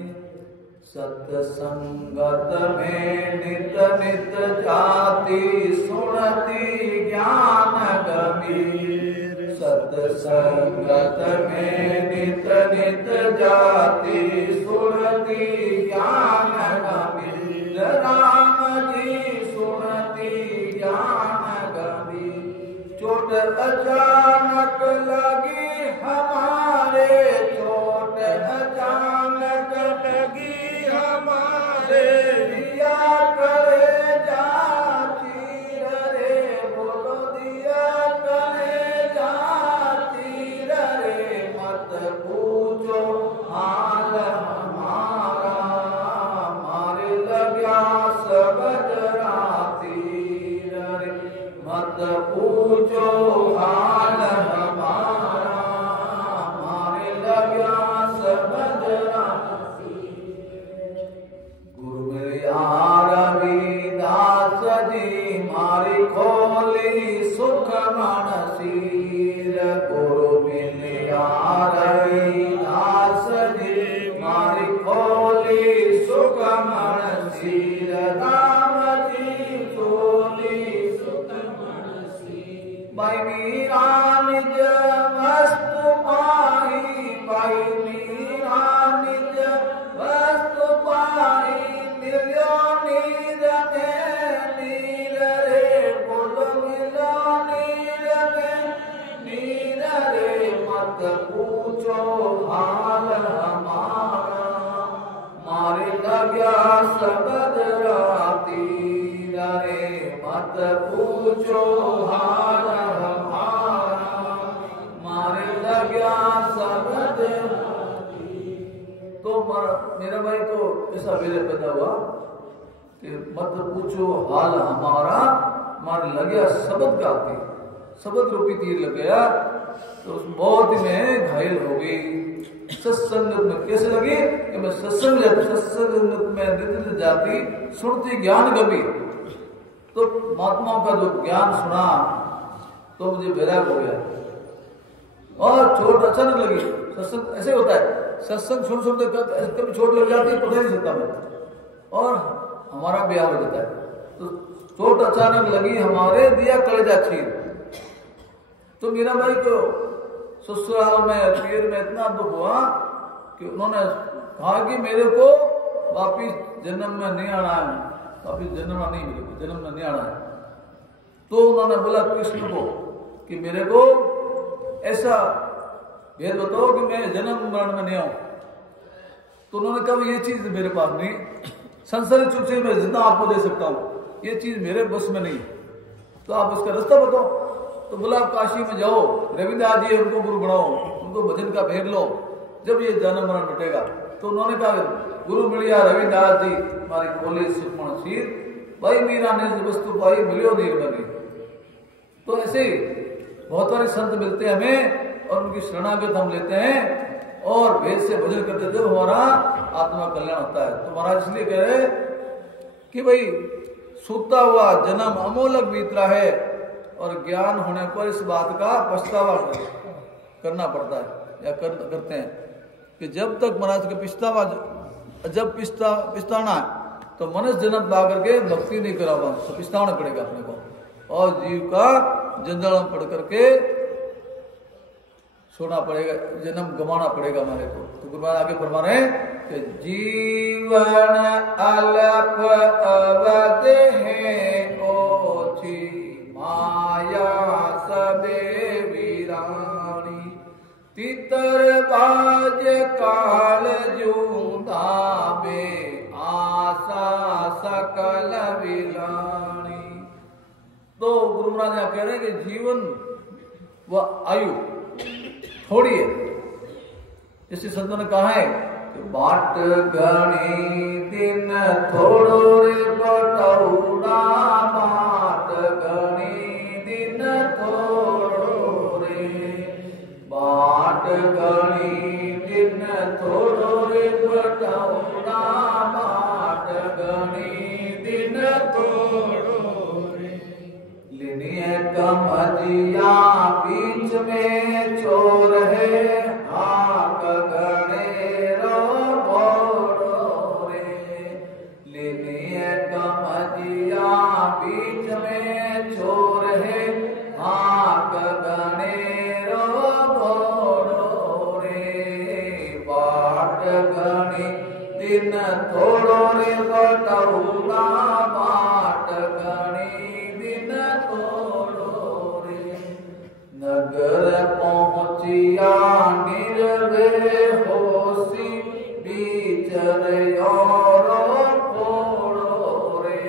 सत्संगत में नित नित जाति सुनती ज्ञान गंभीर, सत्संगत में नित नित जाति सुनती ज्ञान गंभीर, राम जी सुनती ज्ञान गंभीर। चोट अचानक लगी हमारे, चोट अचानक लगी हमारे, दिया करे जाती रे, बोलो दिया करे जाती रे, मत पूछो हाल हमारा, मारे लग्या सबद राती रे, मत पूछो हाल हमारा, मारे लग्या सबद राती। गुरु रविदास जी मारी खोली सुख मनसीर, गुरु मिलिया रविदास जी मारी खोली सुख मनसीर, राम जी खोली सुख मनसीर। भाई मीरा निज वस्तु पाई, भाई मीरा निज वस्तु पाई, मिलो नीर में नीर रे, बोलो मिलो नीर में नीर रे, मत पूछो हाल हमारा, मारे लग्या सबद राती रे, मत पूछो हाल हमारा, मारे लग्या सबद राती। तो मेरा भाई तो ऐसा वेले पैदा हुआ कि मत पूछो हाल हमारा, मारे लग्या सबद गाती, सबद रूपी तीर लग गया, तो उस मौत में घायल हो गई। सत्संग में कैसे लगी कि मैं सत्संग में नित्य जाती सुनती ज्ञान गंभीर, तो महात्माओं का जो ज्ञान सुना तो मुझे वैराग हो गया और चोट अचानक लगी। सत्संग ऐसे होता है, सत्संग सुन सुनते कभी चोट लग जाती है, पता नहीं चलता मैं, और हमारा ब्याह हो जाता है। तो चोट अचानक लगी हमारे, दिया कलेजा चीर। तो मीरा भाई को ससुराल में पीर में इतना दुख हुआ कि उन्होंने कहा कि मेरे को वापिस जन्म में नहीं आना है, वापिस जन्म नहीं, मेरे को जन्म में नहीं आना है। तो उन्होंने बोला कृष्ण को कि मेरे को ऐसा भेद बताओ कि मैं जन्म मरण में नहीं आऊं। तो उन्होंने कहा ये चीज मेरे पास नहीं, संसारिक रूप से मैं जितना आपको दे सकता हूँ, ये चीज मेरे बस में नहीं, तो आप उसका रास्ता बताओ। तो बोला आप काशी में जाओ, रविदास जी उनको गुरु बनाओ, उनको भजन का भेद लो, जब ये जन्म मरण मिटेगा। तो उन्होंने कहा गुरु मिलिया रविदास जी हमारी खोले सुखमण शीर, भाई मीरा ने वस्तु पाई मिलियो नीर बनी। तो ऐसे ही बहुत सारे संत मिलते हैं हमें और उनकी शरणागत हम लेते हैं और वेद से भजन करते जब हमारा आत्मा कल्याण होता है। तो महाराज इसलिए कह रहे कि भाई सूता हुआ जन्म अमोलक बीत रहा है और ज्ञान होने पर इस बात का पछतावा करना पड़ता है या करते हैं कि जब तक महाराज के पछतावा, जब पछताना है तो मनुष्य जन्म पा करके भक्ति नहीं करा पाओ, तो पछताना पड़ेगा अपने को और जीव का जंजाल में पड़ करके सोना पड़ेगा, जन्म गंवाना पड़ेगा हमारे को। तो गुरु महाराज आगे फरमा रहे हैं कि जीवन अल्प अवध है ओछी माया सबे तीतर बाज काल जूंदा में आशा सकल विलानी। तो गुरु महाराज यहाँ कह रहे हैं कि जीवन व आयु थोड़ी है। जैसे संतों ने कहा है कि बाट घनी दिन थोड़ो रे बटौड़ा, बाट घनी दिन थोड़ो रे, बाट घनी दिन थोड़ो रे बटौड़ा, बाट घनी दिन थोड़ो रे। लिनिए कमजिया बीच में चोर है, आक गणे रो बोड़ो रे। लिनिए कमजिया बीच में चोर है, आक गणे रो बोड़ो रे। बाट गणी दिन थोड़ो रे बटौड़ा, बाट गणी दिन थोड़ो रे। नगर पहुँचिया निर्भय होसी, बीचर और फोड़ो रे।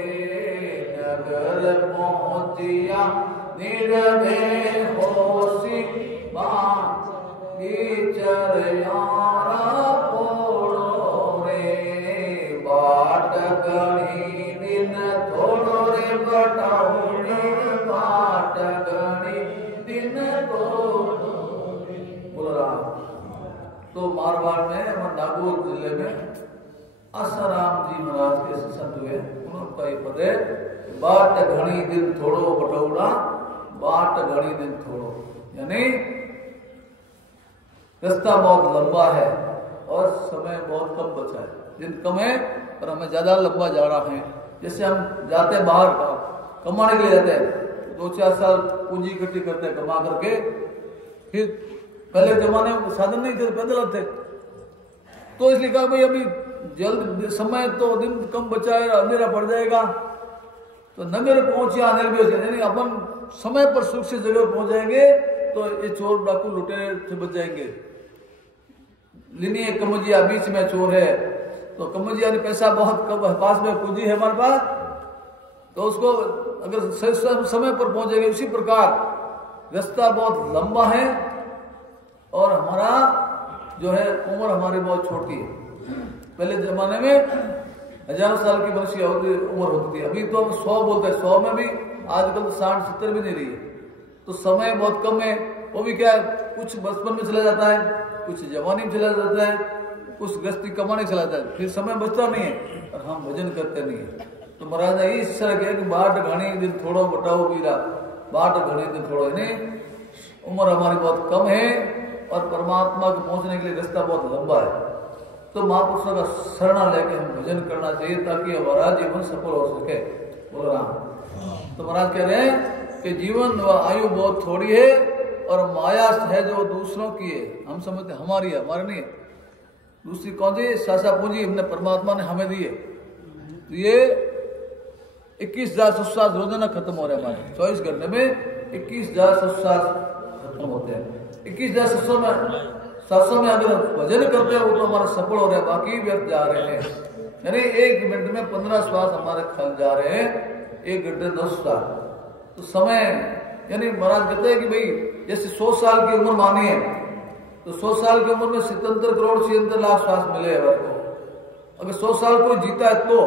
नगर पहुँचिया निर्भय होसी, बीचर और फोड़ो रे। बाट गणी दिन थोड़ो रे बटौड़ी, बाट गणी दिन थोड़ो रे। बोल रहा। तो मारवाड़ में नागौर जिले में आसाराम जी महाराज के संत हुए, उनका ये पद है, बाट घनी दिन थोड़ो बटौड़ा, बाट घनी दिन थोड़ो। यानी रास्ता बहुत लंबा है और समय बहुत कम बचा है। दिन कम है और हमें ज्यादा लंबा जा रहा है। जैसे हम जाते हैं बाहर कमाने के लिए जाते हैं, 2-4 साल पूंजी इकट्ठी करते हैं कमा करके, फिर पहले जमाने में साधन नहीं थे, पैदल थे, तो इसलिए कहा भाई अभी जल्द समय तो दिन कम बचा है, अंधेरा पड़ जाएगा, तो नगर पहुंचे अंधेरे भी यानी अपन समय पर सुरक्षित जगह पहुंच जाएंगे तो ये चोर डाकू लुटेरे से बच जाएंगे। लिनिए कमजिया बीच में चोर है, तो कमजिया ने पैसा बहुत कम पास में पूंजी है हमारे पास, तो उसको अगर समय पर पहुंचेंगे। उसी प्रकार रास्ता बहुत लंबा है और हमारा जो है उम्र हमारी बहुत छोटी है। पहले जमाने में हजारों साल की मनुष्य उम्र होती थी, अभी तो हम 100 बोलते हैं, 100 में भी आजकल तो 60-70 भी नहीं रही है। तो समय बहुत कम है, वो भी क्या है, कुछ बचपन में चला जाता है, कुछ जवानी में चला जाता है, कुछ गृहस्थी कमाने चला जाता है, फिर समय बचता नहीं है और हम भजन करते नहीं है। तो महाराज ने इस तरह किया कि बाट घनी दिन थोड़ो बटाओ वीरा, बाट घनी दिन थोड़ो, यानी उम्र हमारी बहुत कम है और परमात्मा को पहुंचने के लिए रास्ता बहुत लंबा है। तो महापुरुषों का शरण लेके हम भजन करना चाहिए ताकि हमारा जीवन सफल हो सके। बोल रहा। तो महाराज कह रहे हैं कि जीवन व आयु बहुत थोड़ी है और माया है जो दूसरों की है, हम समझते हमारी है, हमारी नहीं है। दूसरी कौन सी? सासा पूंजी हमने परमात्मा ने हमें दी है। तो ये 21,000 रोजाना खत्म हो रहे हैं हमारे 24 घंटे में 21,000 खत्म होते हैं। 21,700 में अगर भजन करते हैं वो तो हमारा सफल हो रहा है, बाकी व्यर्थ जा रहे हैं। यानी 1 मिनट में 15 श्वास हमारे खल जा रहे हैं, 1 घंटे 10 श्वास। तो समय यानी महाराज कहते हैं कि भाई जैसे 100 साल की उम्र मानी है तो 100 साल की उम्र में 77 करोड़ 76 लाख श्वास मिले हमारे को। अगर 100 साल कोई जीता है तो,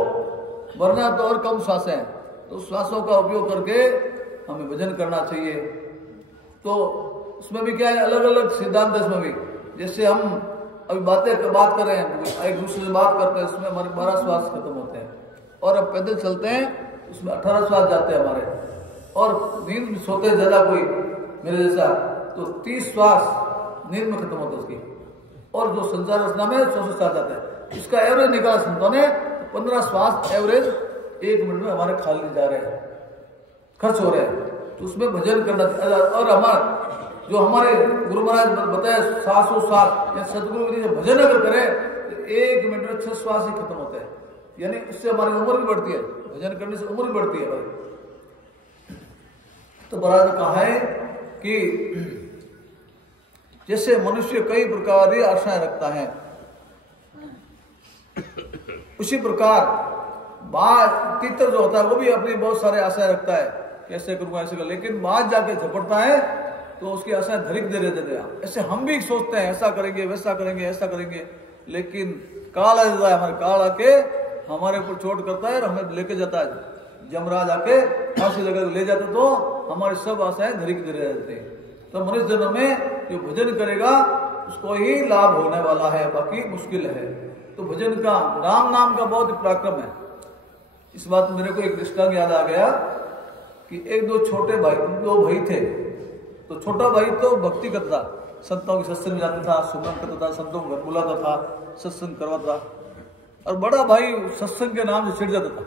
वरना तो और कम श्वास है। तो श्वासों का उपयोग करके हमें भजन करना चाहिए। तो उसमें भी क्या है, अलग अलग सिद्धांत है इसमें भी। जैसे हम अभी बात कर रहे हैं, एक दूसरे से बात करते हैं, उसमें हमारे 12 श्वास खत्म होते हैं। और अब पैदल चलते हैं उसमें 18 श्वास जाते हैं हमारे। और नींद में सोते ज्यादा कोई मेरे जैसा तो 30 श्वास नींद में खत्म होता है उसकी। और जो संचार रचना में 64 श्वास जाते हैं। इसका एवरेज निकाला संतों ने, 15 श्वास एवरेज 1 मिनट में हमारे खाली जा रहे हैं, खर्च हो रहे हैं। तो उसमें भजन करना। और हमारा जो हमारे गुरु महाराज बताया 700 श्वास या सदगुरु जी भजन अगर करे तो 1 मिनट में 6 श्वास ही खत्म होते हैं। यानी उससे हमारी उम्र भी बढ़ती है, भजन करने से उम्र भी बढ़ती है हमारी। तो महाराज ने कहा है कि जैसे मनुष्य कई प्रकार की आशाएं रखता है, उसी प्रकार तीतर जो होता है वो भी अपनी बहुत सारे आशाएं रखता है, कैसे करूंगा ऐसे कर, लेकिन बाद जाके झपटता है तो उसकी आशाएं धरिक दे देते हैं। ऐसे हम भी सोचते हैं ऐसा करेंगे वैसा करेंगे ऐसा करेंगे, लेकिन काल आ जाता है, हमारे काल आके हमारे ऊपर चोट करता है और हमें लेके जाता है, जमराज आके फांसी लगा ले जाते तो हमारी सब आशाएं धरिक दे देते हैं। तो मनुष्य जन्म में जो भजन करेगा उसको ही लाभ होने वाला है, बाकी मुश्किल है। तो भजन का राम नाम का बहुत पराक्रम है। इस बात में मेरे को एक दृष्टांत याद आ गया कि एक दो भाई थे। तो छोटा भाई तो भक्ति करता था, संतों के सत्संग में जाता था, सुमन करता था, संतों को घर बुलाता था, सत्संग करवाता था। और बड़ा भाई सत्संग के नाम से छिड़ जाता था।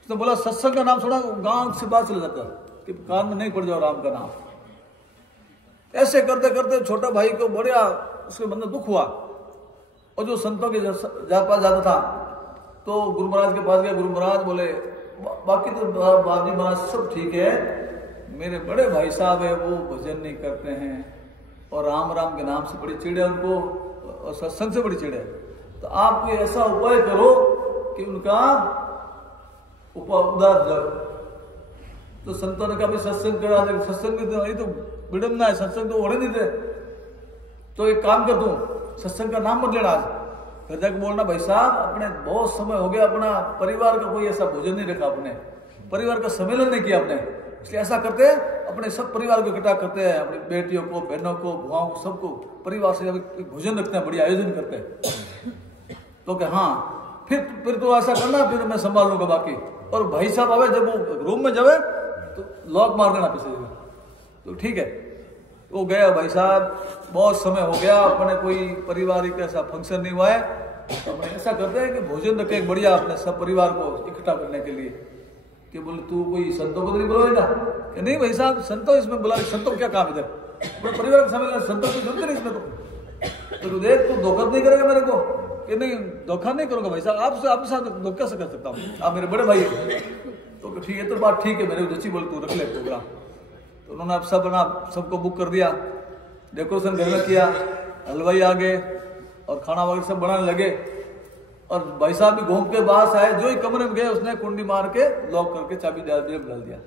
उसने बोला सत्संग का नाम सुना गांव से बाहर चला जाता कि कान में नहीं पड़ जाओ राम का नाम। ऐसे करते करते छोटा भाई को बड़ा उसके मन में दुख हुआ, और जो संतों के पास जाता था तो गुरु महाराज के पास गया। गुरु महाराज बोले बाकी तो बाबजी महाराज सब ठीक है, मेरे बड़े भाई साहब है वो भजन नहीं करते हैं और राम राम के नाम से बड़ी चिड़ है उनको और सत्संग से बड़ी चिड़ है, तो आप कोई ऐसा उपाय करो कि उनका उदार जाओ। तो संतों ने कहा सत्संग करा दे, सत्संग में तो विडम्बना है, सत्संग तो होने नहीं दे, तो एक काम कर दूं सत्संग का नाम मत लेना आज। फिर जाकर बोलना भाई साहब अपने बहुत समय हो गया, अपना परिवार का कोई ऐसा भोजन नहीं रखा, अपने परिवार का सम्मेलन नहीं किया आपने, इसलिए ऐसा करते हैं अपने सब परिवार को इकट्ठा करते हैं, अपनी बेटियों को, बहनों को, बुआओं को, सबको परिवार से भोजन रखते हैं, बढ़िया आयोजन करते हैं। तो क्या हाँ फिर तो ऐसा करना, फिर मैं संभाल लूंगा बाकी। और भाई साहब आवे जब वो रूम में जावे तो लॉक मार देना पीछे जगह, तो ठीक है। वो गया भाई साहब, बहुत समय हो गया अपने कोई पारिवारिक ऐसा फंक्शन नहीं हुआ है, तो अपने ऐसा करते हैं कि भोजन रखे एक बढ़िया अपने सब परिवार को इकट्ठा करने के लिए। कि बोले तू कोई संतों को तो नहीं बुलाएगा? कि नहीं भाई साहब संतों इसमें बुला, संतों को क्या काम इधर, पूरे परिवार के सामने संतों को जरूरत नहीं इसमें। तो तू देख तू धोखा नहीं करेगा मेरे को? कि नहीं धोखा नहीं करूंगा भाई साहब, आपके साथ धोखा से कर सकता हूँ, आप मेरे बड़े भाई हैं। तो ठीक है, तो बात ठीक है, मेरे को अच्छी बोल तू रख ले प्रोग्राम। तो उन्होंने सबको बुक कर दिया, डेकोरेशन घर में किया, हलवाई आ गए और खाना वगैरह सब बनाने लगे। और भाई साहब भी घूम के बाहर आए, जो ही कमरे में गए उसने कुंडी मार के लॉक करके चाबी डाल दिया।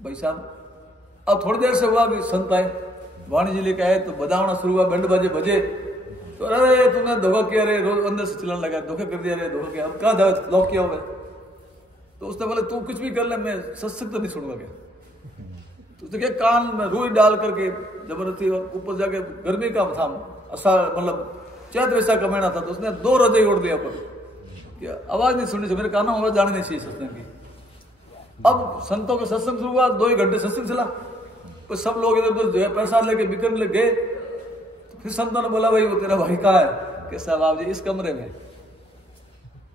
भाई साहब अब थोड़ी देर से हुआ कि संत आए, वाणी जी लेके आए, तो बजाना शुरू हुआ, बैंड बाजे बजे। तो अरे तूने धोखा किया रे, रोज अंदर से चिल्लाने लगा, धोखा कर दिया रे, धोखा किया, अब कहाँ लॉक किया हुआ? तो उसने बोले तू कुछ भी कर ले, मैं सत्संग तो नहीं सुनूंगा क्या? तो उसने क्या कान में रुई डाल करके जबरदस्ती, ऊपर जाके गर्मी का था, मतलब चैत वैसा का महीना था, तो उसने 2 रजाई ओढ़ दिया ऊपर, आवाज नहीं सुननी चाहिए, मेरे कानों में आवाज जानी नहीं चाहिए सत्संग की। अब संतों का सत्संग शुरू हुआ, 2 ही घंटे सत्संग चला, तो सब लोग इधर उधर जो है पैसा लेके बिकने लग गए। तो फिर संतों ने बोला भाई वो तेरा भाई कहाँ है? कि साहब आप जी इस कमरे में।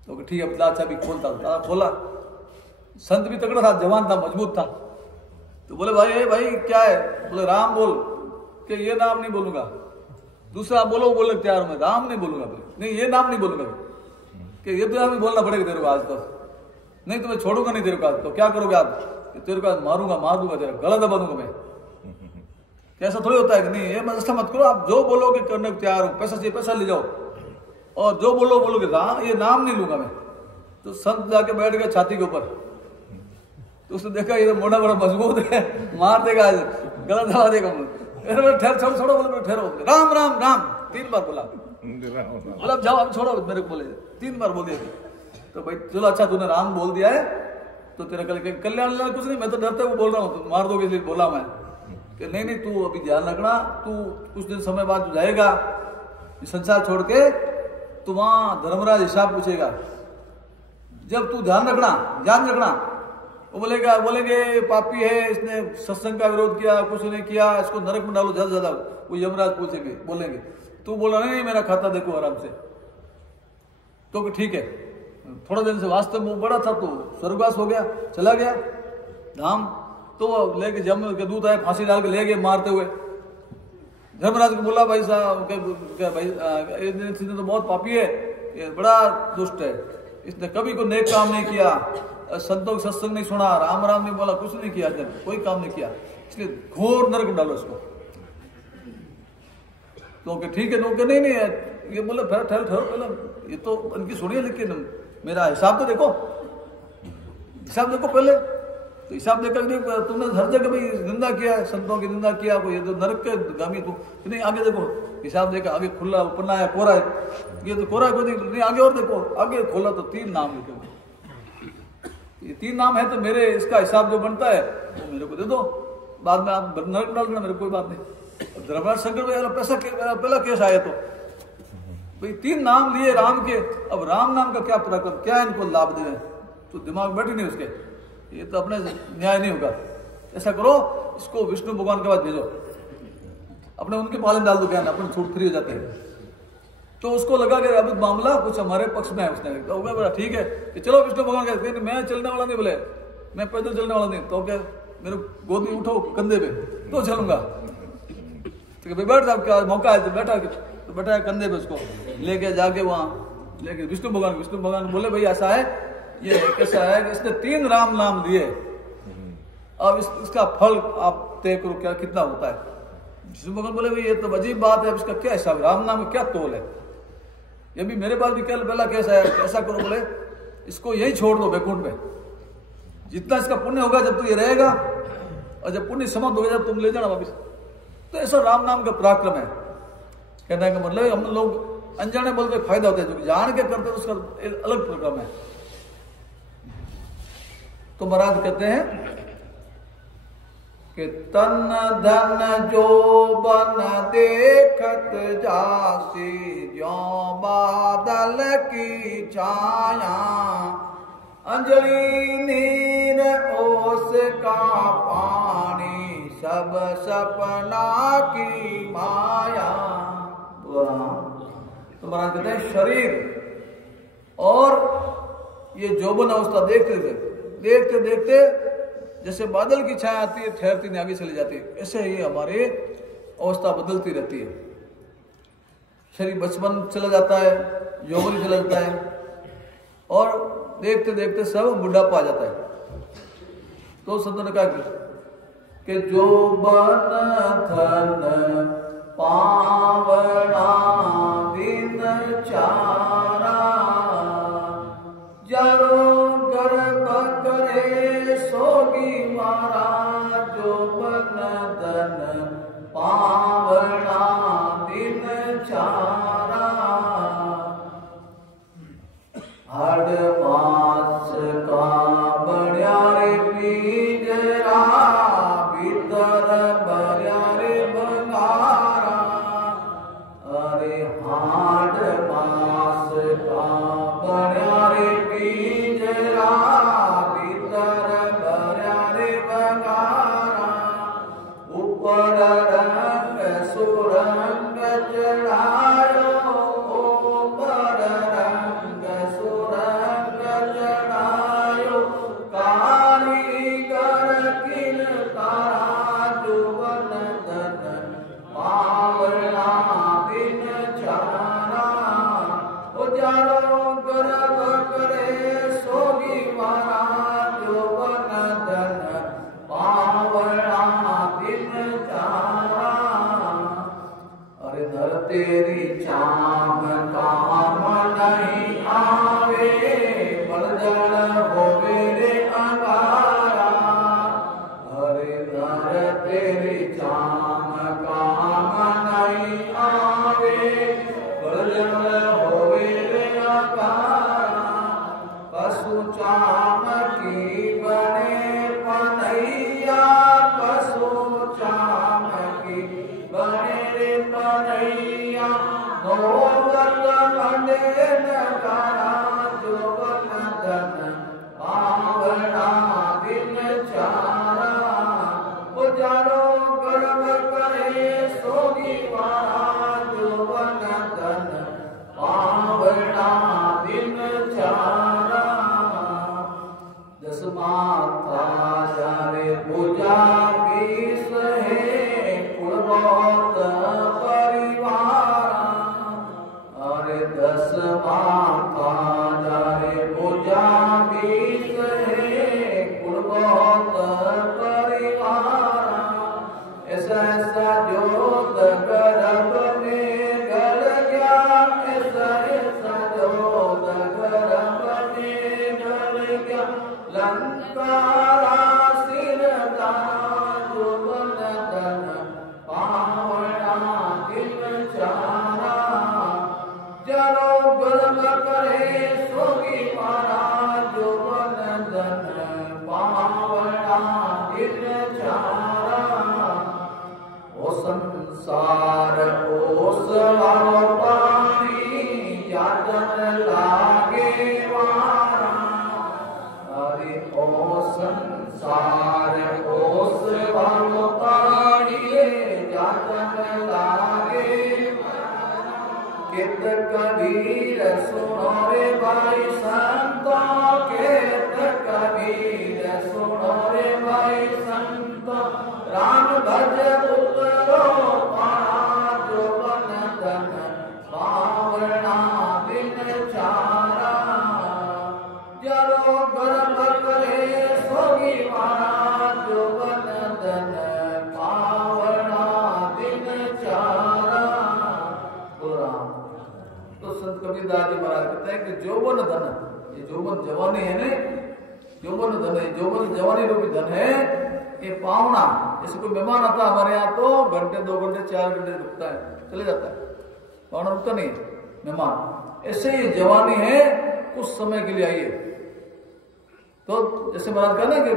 तो ठीक है, अपना चाबी खोलता, खोला। संत भी तगड़ा था, जवान था, मजबूत था। तो बोले भाई क्या है? बोले राम बोल। कि ये नाम नहीं बोलूंगा। दूसरा बोलो, बोले तैयार मैं राम नहीं बोलूंगा। नहीं ये नाम नहीं बोलूंगा। कि ये तो नाम बोलना पड़ेगा तेरे को आज, तो नहीं तो मैं छोड़ूंगा नहीं तेरे को आज। तो क्या करोगे आप? तेरे को मारूंगा, मार दूंगा, तेरा गला दबा दूंगा मैं। कैसा थोड़ी होता है कि नहीं, ये ऐसा मत करो, आप जो बोलोगे करने को तैयार हूं, पैसा चाहिए पैसा ले जाओ, और जो बोलोगे ये नाम नहीं लूंगा मैं। तो संत जाके बैठ गया छाती के ऊपर। तो उसने देखा ये मोटा बड़ा मजबूत है, मार देगा आज, गला दबा देगा। ठहर छोड़ो, बोले ठहरो, राम राम राम 3 बार बोला। बोला जाओ अब छोड़ो मेरे को, बोले 3 बार बोल दिया। तो भाई चलो अच्छा तूने राम बोल दिया है तो तेरा कल्याण कुछ नहीं, मैं तो डरते हुए बोल रहा हूँ, मार दोगे इसलिए बोला मैं। कि नहीं तू अभी ध्यान रखना, तू कुछ दिन समय बाद तू जाएगा संसार छोड़ के, तो वहां धर्मराज हिसाब पूछेगा। जब तू ध्यान रखना, वो बोलेंगे पापी है, इसने सत्संग का विरोध किया, कुछ नहीं किया, इसको नरक में डालो ज्यादा। वो यमराज पूछेंगे, बोलेंगे तू बोला नहीं मेरा खाता देखो आराम से। तो ठीक है, थोड़ा दिन से वास्तव में बड़ा था तो स्वर्गवास हो गया, चला गया धाम। तो लेके जम के दूध आए, फांसी डाल के ले गए मारते हुए। धर्मराज को बोला भाई साहब भाई तो बहुत पापी है, ये बड़ा दुष्ट है, इसने कभी को नेक काम नहीं किया, संतों का सत्संग नहीं सुना, राम राम नहीं बोला, कुछ नहीं किया, कोई काम नहीं किया, इसलिए घोर नरक में डालो इसको। तो ठीक है, नो के नहीं नहीं है, ये बोले फिर ठहरो पहले, ये तो इनकी सुनिए, लेकिन मेरा हिसाब तो देखो, हिसाब देखो पहले। तो हिसाब देखकर तुमने हर जगह भाई निंदा किया है, संतों की निंदा किया, कोई ये तो नरक के गामी तू नहीं, आगे देखो हिसाब देखा, आगे खुला पन्ना है, कोरा है, ये तो कोरा है, कोई नहीं, आगे और देखो, आगे खोला तो 3 नाम लिखे हुए, ये 3 नाम है, तो मेरे इसका हिसाब जो बनता है वो मेरे को दे दो, बाद में आप नरक डाल देना, मेरे कोई बात नहीं। धर्मराज शंकर भाई पैसा पहला केस आया तो भाई 3 नाम लिए राम के, अब राम नाम का क्या पराक्रम, क्या इनको लाभ दे, तो दिमाग बैठे नहीं उसके, ये तो अपने न्याय नहीं होगा। ऐसा करो, इसको विष्णु भगवान के पास भेजो, अपने उनके पालन डाल दो, ज्ञान अपन छूट फ्री हो जाते हैं। तो उसको लगा कि अब मामला कुछ हमारे पक्ष में है, उसने तो बोला ठीक है कि चलो विष्णु भगवान कहते, मैं चलने वाला नहीं, बोले मैं पैदल चलने वाला नहीं, तो क्या मेरे गोद में उठो कंधे पे तो चलूंगा, तो भाई बैठ जाओ, क्या मौका है, तो बैठा है कंधे पे, उसको लेके जाके वहां लेके विष्णु भगवान बोले भाई ऐसा है, ये कैसा है कि इसने 3 राम नाम दिए, अब इसका फल आप तय करो क्या कितना होता है। विष्णु भगवान बोले भाई ये तो अजीब बात है, इसका क्या हिसाब, राम नाम में क्या तोल है, ये भी मेरे पास भी कल पहला कैसा है, ऐसा करो, बोले इसको यही छोड़ दो बैकुंठ में, जितना इसका पुण्य होगा जब तो ये रहेगा, और जब पुण्य समाप्त हो गया जब तुम ले जाना वापिस। तो ऐसा राम नाम का पराक्रम है। कहने का मतलब हम लोग अनजाने बोलते फायदा होता है, जो जान के करते हैं उसका अलग पराक्रम है। तो महाराज कहते हैं कि तन धन जो बन देखत जासी, जो बादल की छाया, अंजलि नीर ओस का पानी, सब सपना की माया। तो महाराज कहते हैं शरीर और ये जोबन अवस्था देखते देखते जैसे बादल की छाया आती है, ठहरती नहीं, आगे चली जाती है, ऐसे ही हमारी अवस्था बदलती रहती है। शरीर बचपन चला जाता है, यौवन चला जाता है, और देखते देखते सब बुढ़ापा आ जाता है। तो संतों ने कहा कि जो बन धन पावना दिन चारा, जरो गर्भ करे सोगी मारा, जो बन धन पावना दिन चारा, हर मास का बढ़िया रे पीजरा, भीतर बढ़िया रे बंगारा, अरे हाड मास का बढ़िया रे पीजरा, भीतर बढ़िया रे बंगारा, ऊपर रंग सुरंग चढ़ायो, ऊपर रंग सुरंग चढ़ायो, कारीगर किन तारा, जुबन धन पावना दिन चारा, उजारो गर्भ करे सोगी मारा, जुबन धन पावना दिन चारा, अरे नर तेरी चाम काम नहीं आवे, बलजल होवे रे अंगारा, अरे नर तेरी चाम काम नहीं आवे, बलजल होवे रे अंगारा, पशु चाम की बने पनैया, पशु चाम की बने रे पनैया, नौबत बने नगारा, जो बन धन पावना दिन चारा, उजारो गर्भ करे सोगी मारा, जो बन धन पावना दिन चारा, दस माता जारे पूजा बीस है, कुल बहुत परिवार, अरे 10 माता जारे पूजा बीस है, कुल बहुत परिवार, ऐसा ऐसा जोत गर्भ में संसार ओस वालो पानी यादन लागे वारा। अरे ओ संसार ओस वालो पानी यादन लागे। कित कबीर सुनो रे भाई संतों, कित कबीर सुनो रे भाई संतों। राम भज उतरो पाना जो बन धन पावना दिन चारा। जरो गर्भ करे सोगी माना जो बन धन पावना दिन चारा। तो संत कबीरदास जी महाराज कहते हैं कि जोबन धन, ये जोबन जवानी है ना, जोबन धन है, जोबन जवानी रूपी धन है। ये पावना, जैसे कोई मेहमान आता हमारे यहाँ तो घंटे 2 घंटे 4 घंटे रुकता है, चले जाता है, पावना रुकता नहीं है मेहमान। ऐसे ये जवानी है, कुछ समय के लिए आइए। तो जैसे महाराज कहा ना कि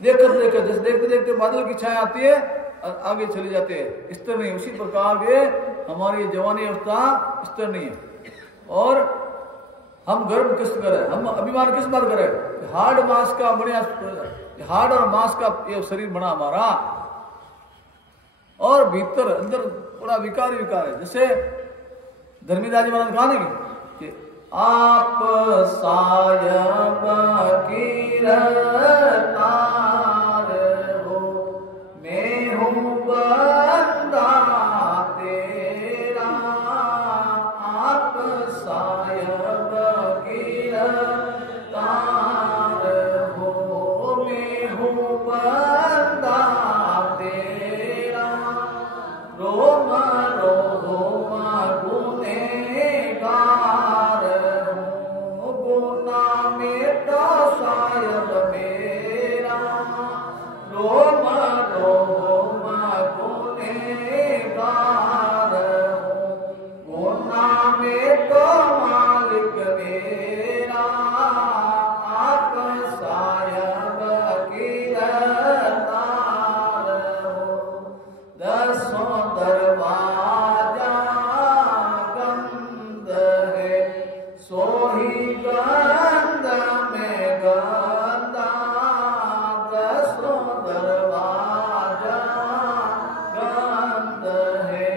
देखते जैसे देखते देखते बादल की छाया आती है और आगे चली जाती है, इस तरह नहीं। उसी प्रकार के हमारी जवानी अवस्था इस तरह नहीं है। और हम गर्व किस करें, हम अभिमान किस बात करें? हार्ड मास का बढ़िया, हार्ड और मांस का ये शरीर बना हमारा, और भीतर अंदर पूरा विकार है। जैसे धर्मीदास जी महाराज कहा ना कि आप सायब की तार हो, मैं हूँ बंदा तेरा। आप सायब की तार हो, मैं हूँ बंदा तेरा। रोम रोम गुनेगार हूँ, गुना मेटा सायब मेरा। रोम रोम गुनेगार हूँ, गुना मेटा मालिक मेरा। आप सायब की तार हो, दसों दरवाजा गंध है, सोही गंध में गंदा। दसों दरवाजा गंध है,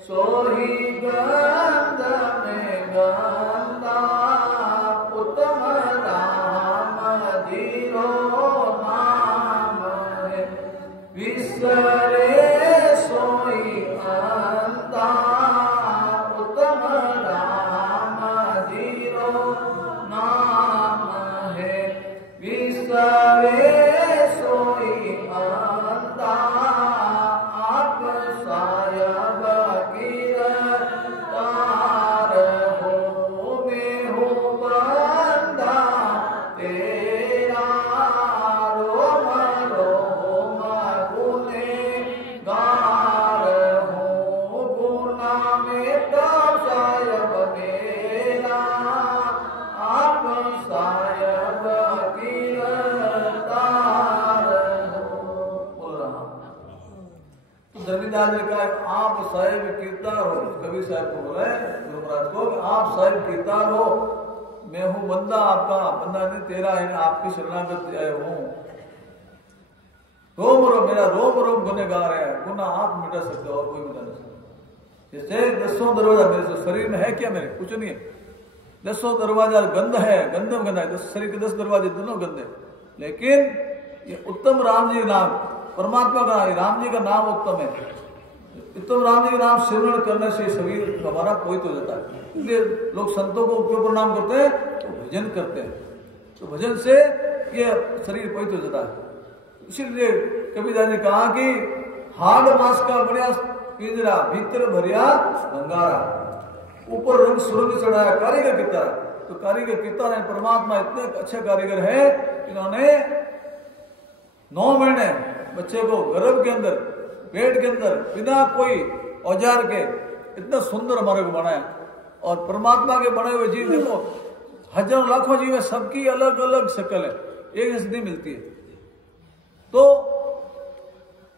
सोही गंध में गंदा। उत्तम राम जीरो नाम है, विसरे सोई अंता। उत्तम राम जीरो नाम है, विसरे सोई अंता। आप सायब की तार हो, मैं हूँ बंदा तेरा। रोम रोम गुनेगार हूँ, गुना मेटा सायब मेरा। आप सायब की तार हो। बोल रहा धर्मीदास जी का आप साहिब कीर्तार हो, कबीर साहब को बोला है गुरु महाराज को, आप साहिब कीर्तार हो, मैं हूँ बंदा आपका, बंदा नहीं तेरा है, आपकी शरणागत आया हूँ। रोम रोम मेरा रोम रोम गुनहगार है, गुना आप मिटा सकते हो और कोई मिटा नहीं सकता। जैसे 10 दरवाजा मेरे शरीर में है क्या? मेरे कुछ नहीं है। 10 दरवाजा गंध है, गंधम गंधा है, शरीर के 10 दरवाजे दोनों गंदे। लेकिन ये उत्तम राम जी नाम, परमात्मा का राम जी का नाम उत्तम है। उत्तम राम जी का नाम सिमरण करने से शरीर हमारा पवित्र हो जाता है। इसलिए लोग संतों को क्यों प्रणाम करते हैं? तो भजन करते हैं, तो भजन से ये शरीर पवित्र हो जाता है। इसीलिए कबीरदास ने कहा कि हार्ड मास का बढ़िया पिंजरा, भीतर भरिया भंगारा, ऊपर रंग सुरंग चढ़ाया कारीगर की तरह। तो कारीगर कितना है? परमात्मा इतने अच्छे कारीगर है, इन्होंने 9 महीने बच्चे को गर्भ के अंदर, पेट के अंदर, बिना कोई औजार के इतना सुंदर हमारे को बनाया। और परमात्मा के बने हुए जीव देखो, हजारों लाखों जीव है, सबकी अलग अलग शक्ल है, एक जैसी नहीं मिलती है। तो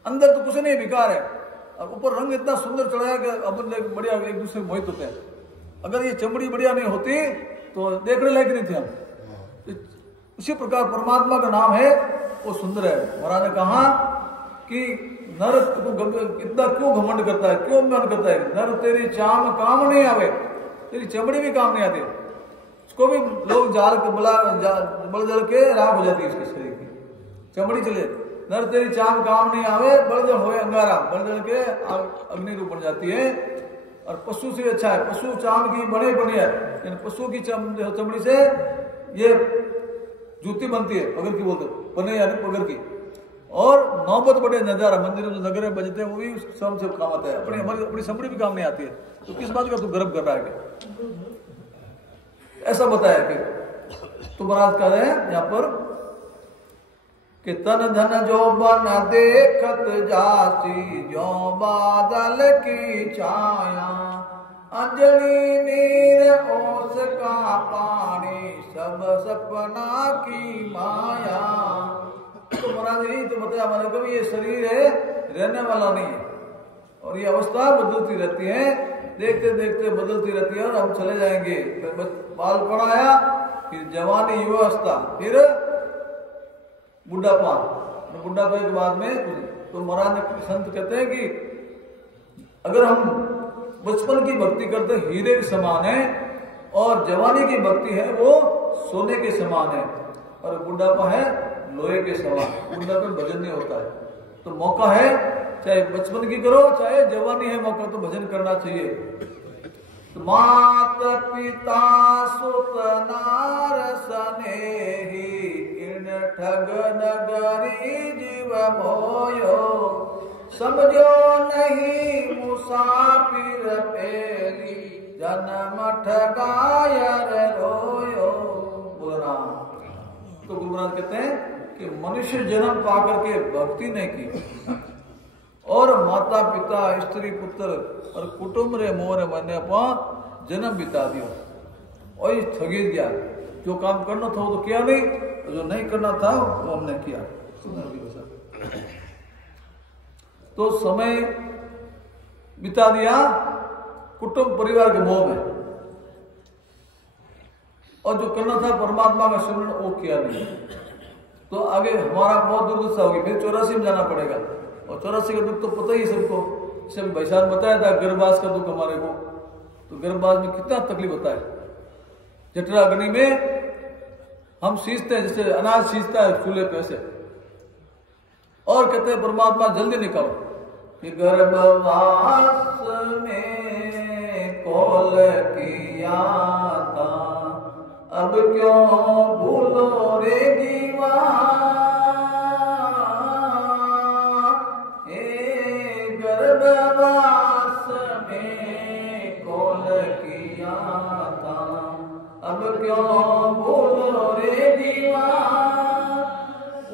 अंदर तो कुछ नहीं, बेकार है। और ऊपर रंग इतना सुंदर चढ़ाया कि अपन बढ़िया एक दूसरे को मोहित होते हैं। अगर ये चमड़ी बढ़िया नहीं होती तो देखने लायक नहीं थे हम। उसी प्रकार परमात्मा का नाम है वो सुंदर है। महाराज ने कहा कि नर को इतना क्यों घमंड करता है, क्यों मन करता है? नर तेरी चाम काम नहीं आवे, तेरी चमड़ी भी काम नहीं आती। उसको भी लोग जाल के बल जल के राख हो जाती है उसके शरीर की, चमड़ी चले। नर तेरी चाम काम नहीं आवे, बल जल होए अंगारा, बल जल के अग्नि रूप बन जाती है। और पशु से अच्छा है, पशु चाम की बने बनी है, पशु की चमड़ी से ये जूती बनती है, पगर की बोलते बने यानी पगर की। और नौबत बड़े नजारा मंदिर में नगरे बजते हैं वो भी श्रम से काम आता है। अपनी हमारी अपनी चमड़ी भी काम नहीं आती है, तो किस बात का तू गर्व कर रहा है? ऐसा बताया कि तो महाराज कह रहे हैं यहाँ पर कि तन धन जो बन देखत जासी, जो बादल की छाया, अंजलि नीर ओस का पानी, सब सपना की माया। तो महाराज यही तो बताया हमारे कभी, ये शरीर है रहने वाला नहीं है, और ये अवस्था बदलती रहती है, देखते देखते बदलती रहती है, और हम चले जाएंगे। बालपन आया, फिर जवानी युवावस्था, फिर बुढ़ापा, बुढ़ापे के बाद में कुछ। तो महाराज ने संत कहते हैं कि अगर हम बचपन की भक्ति करते हीरे के समान है, और जवानी की भक्ति है वो सोने के समान है, और बुढ़ापा है लोहे के समान। बुढ़ापे में भजन नहीं होता है। तो मौका है, चाहे बचपन की करो चाहे जवानी है, मौका तो भजन करना चाहिए। तो मात पिता सुत नार स्नेही, इन ठग नगरी जीव मोयो, समझो नहीं मुसाफिर पेली, जन्म ठगायर रोयो। बोलना तो गुरु महाराज कहते हैं कि मनुष्य जन्म पाकर के भक्ति नहीं की, और माता पिता स्त्री पुत्र और कुटुंब रे मोर मने पा जन्म बिता दियो, और ठगी दिया। जो काम करना था वो तो किया नहीं, और जो नहीं करना था वो हमने किया। तो समय बिता दिया कुटुंब परिवार के मोह में, और जो करना था परमात्मा का स्मरण वो किया नहीं। तो आगे हमारा बहुत दुर्दशा होगी, फिर 84 में जाना पड़ेगा। और 84 का दुख तो पता ही सबको, जैसे भाईसाहब ने बताया था गर्भवास का दुख हमारे को। तो गर्भवास में कितना तकलीफ होता है। जठरा अग्नि में हम सींचते हैं, जैसे अनाज सींचता है चूल्हे पे से, और कहते हैं परमात्मा जल्दी निकालो। कि गर्भवास में कौल किया था, अब क्यों भूलो रे दीवा, गर्भवास में कौल किया था, अब क्यों भूलो रे दीवा,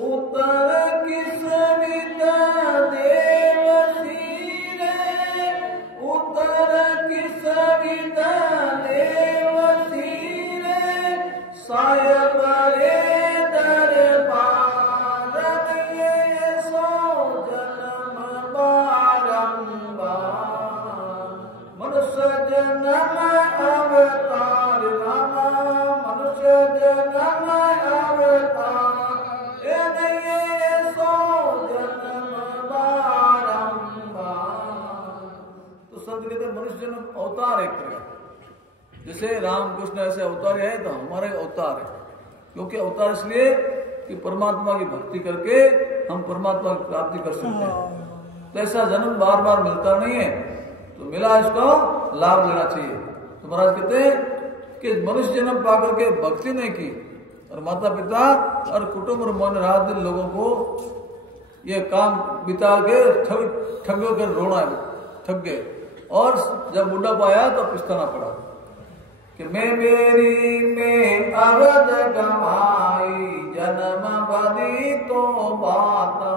उतर किस विदा देव सीरे, उतर किस विदा देव सीरे, सायब रे दरबार में सो जन्म बारंबार, मनुष्य जन्म अवतार रामा, मनुष्य जन्म अवतार, सो जन्म बारंबार। तो संत कहते हैं मनुष्य जन्म अवतार एक तरह, जैसे राम कृष्ण ऐसे अवतार है, तो हमारे अवतार है। क्योंकि अवतार इसलिए कि परमात्मा की भक्ति करके हम परमात्मा की प्राप्ति कर सकते हैं। तो ऐसा जन्म बार बार मिलता नहीं है, तो मिला इसको लाभ लेना चाहिए। तो महाराज कहते हैं कि मनुष्य जन्म पा करके भक्ति नहीं की, और माता पिता और कुटुंब और मन रात दिन लोगों को ये काम बिता के ठग कर रोना है, ठग गए। और जब बुढ़ा पाया तो पछताना पड़ा कि मैं मेरी में अवध गमाई, जन्म बदी तो बाता,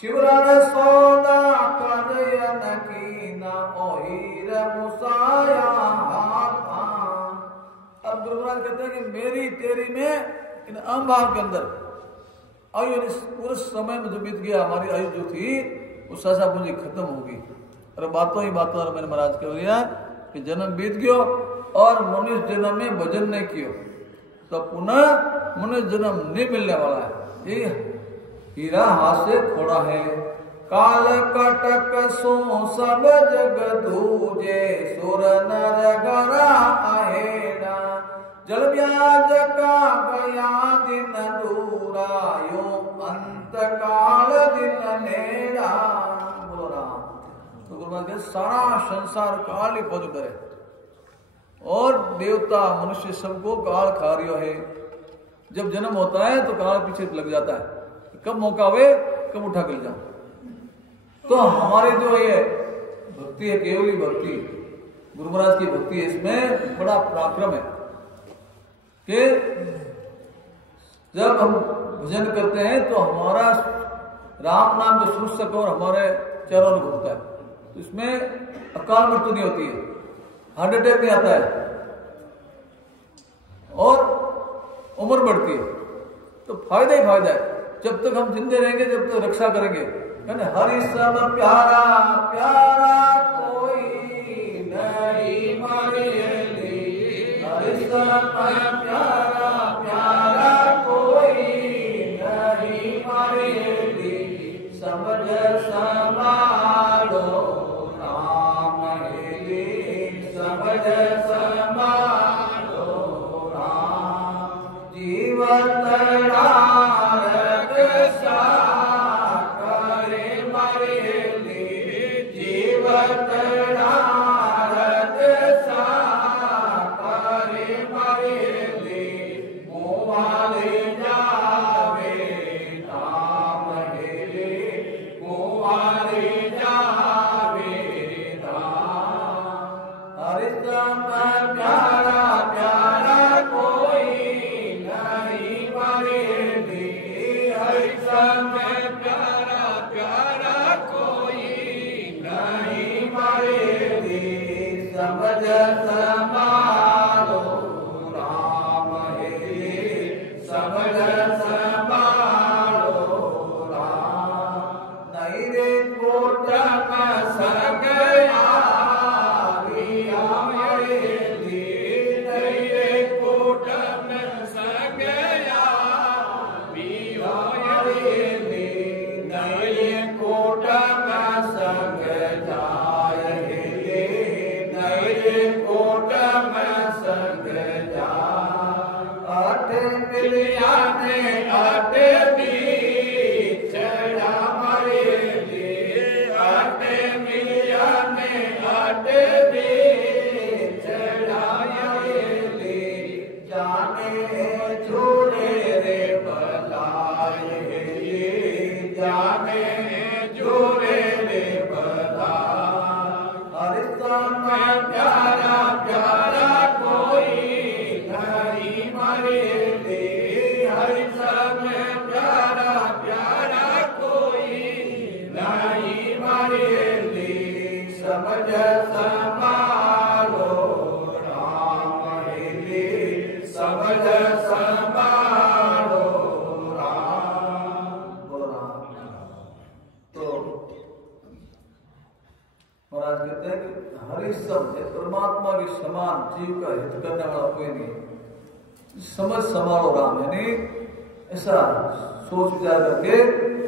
शिवरण सौदा कदयन कीना, ओहीर मुसाया हाथा। अब गुरु महाराज कहते हैं कि मेरी तेरी में इन अहम भाव के अंदर आयु, पूरे समय में जो बीत गया हमारी आयु जो थी वो सासा पूंजी खत्म होगी। और बातों ही बातों और मैंने महाराज कह दिया कि जन्म बीत गयो और मनुष्य जन्म में भजन नहीं कियो तो पुनः मनुष्य जन्म नहीं मिलने वाला है। ये हीरा हाथ से खोड़ा है। काल कटक सो सब जग दूजे सुर नर गरा आहेड़ा जल ब्याज का गया दिन दूरा यो अंत काल दिन नेड़ा। बोलो राम। तो गुरु महाराज सारा संसार काल ही खोज करे और देवता मनुष्य सबको काल खा रही है। जब जन्म होता है तो काल पीछे लग जाता है, कब मौका हुए कब उठा कर जाओ। तो हमारे जो ये भक्ति है केवली भक्ति गुरु महाराज की भक्ति है, इसमें बड़ा पराक्रम है कि जब हम भजन करते हैं तो हमारा राम नाम जो सूचक और हमारे चरणों में घूमता है तो इसमें अकाल मृत्यु नहीं होती है, हार्ट अटैक नहीं आता है और उम्र बढ़ती है। तो फायदा ही फायदा है जब तक हम जिंदे रहेंगे, जब तक रक्षा करेंगे। हरि सब प्यारा प्यारा कोई नहीं मरेली, हरि सब प्यारा प्यारा कोई नहीं मरेली, समझ संभालो राम हेली, समझ संभालो राम, जीवन परमात्मा के समान जीव का हित करने वाला कोई नहीं। समझ संभालो राम, यानी ऐसा सोच विचार करके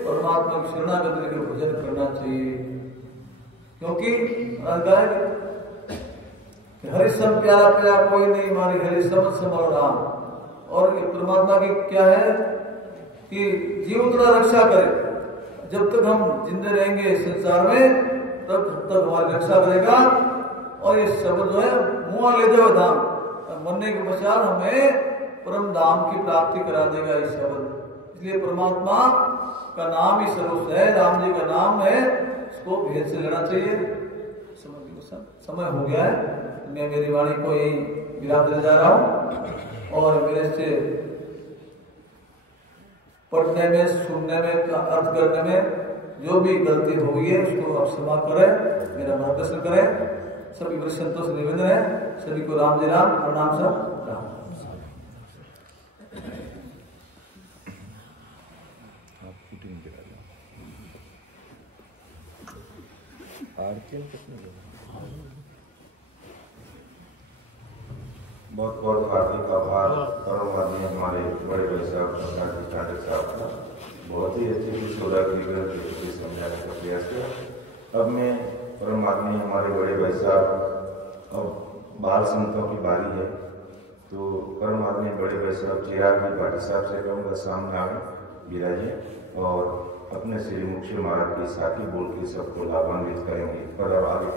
परमात्मा की शरणागति लेकर भजन करना चाहिए। क्योंकि हरि सब प्यारा प्यारा कोई नहीं, हमारी हरि समझ संभालो राम। और ये परमात्मा की क्या है कि जीव उतना रक्षा करे, जब तक हम जिंदे रहेंगे संसार में तब तक हमारी रक्षा करेगा। और ये शब्द जो है मुँह ले जाओ धाम, मरने के पश्चात हमें परम धाम की प्राप्ति करा देगा ये शब्द। इसलिए परमात्मा का नाम ही सर्वोच्च है, राम जी का नाम है, इसको भेद से लेना चाहिए। समय हो गया है, मैं मेरी वाणी को यही विराम देने जा रहा हूँ। और मेरे से पढ़ने में, सुनने में, अर्थ करने में जो भी गलती हो गई है उसको आप क्षमा करें, मेरा मार्गदर्शन करें। सभी बड़े संतों से निवेदन है, सभी को राम जय राम, प्रणाम सब राम। बहुत बहुत हार्दिक आभार परमात्मा हमारे बड़े भाई साहब चांडक साहब का। बहुत ही अच्छी किशोरा की ग्रंथ समझाने का प्रयास किया। अब मैं परमात्मा हमारे बड़े भाई साहब, अब बाल संतों की बारी है, तो परमात्मा बड़े भाई साहब चिराग भाटी साहब से कहूँगा सामने आए विराजे और अपने श्री मुख्य महाराज की साथी बोल के सबको लाभान्वित करेंगे। पर अब आगे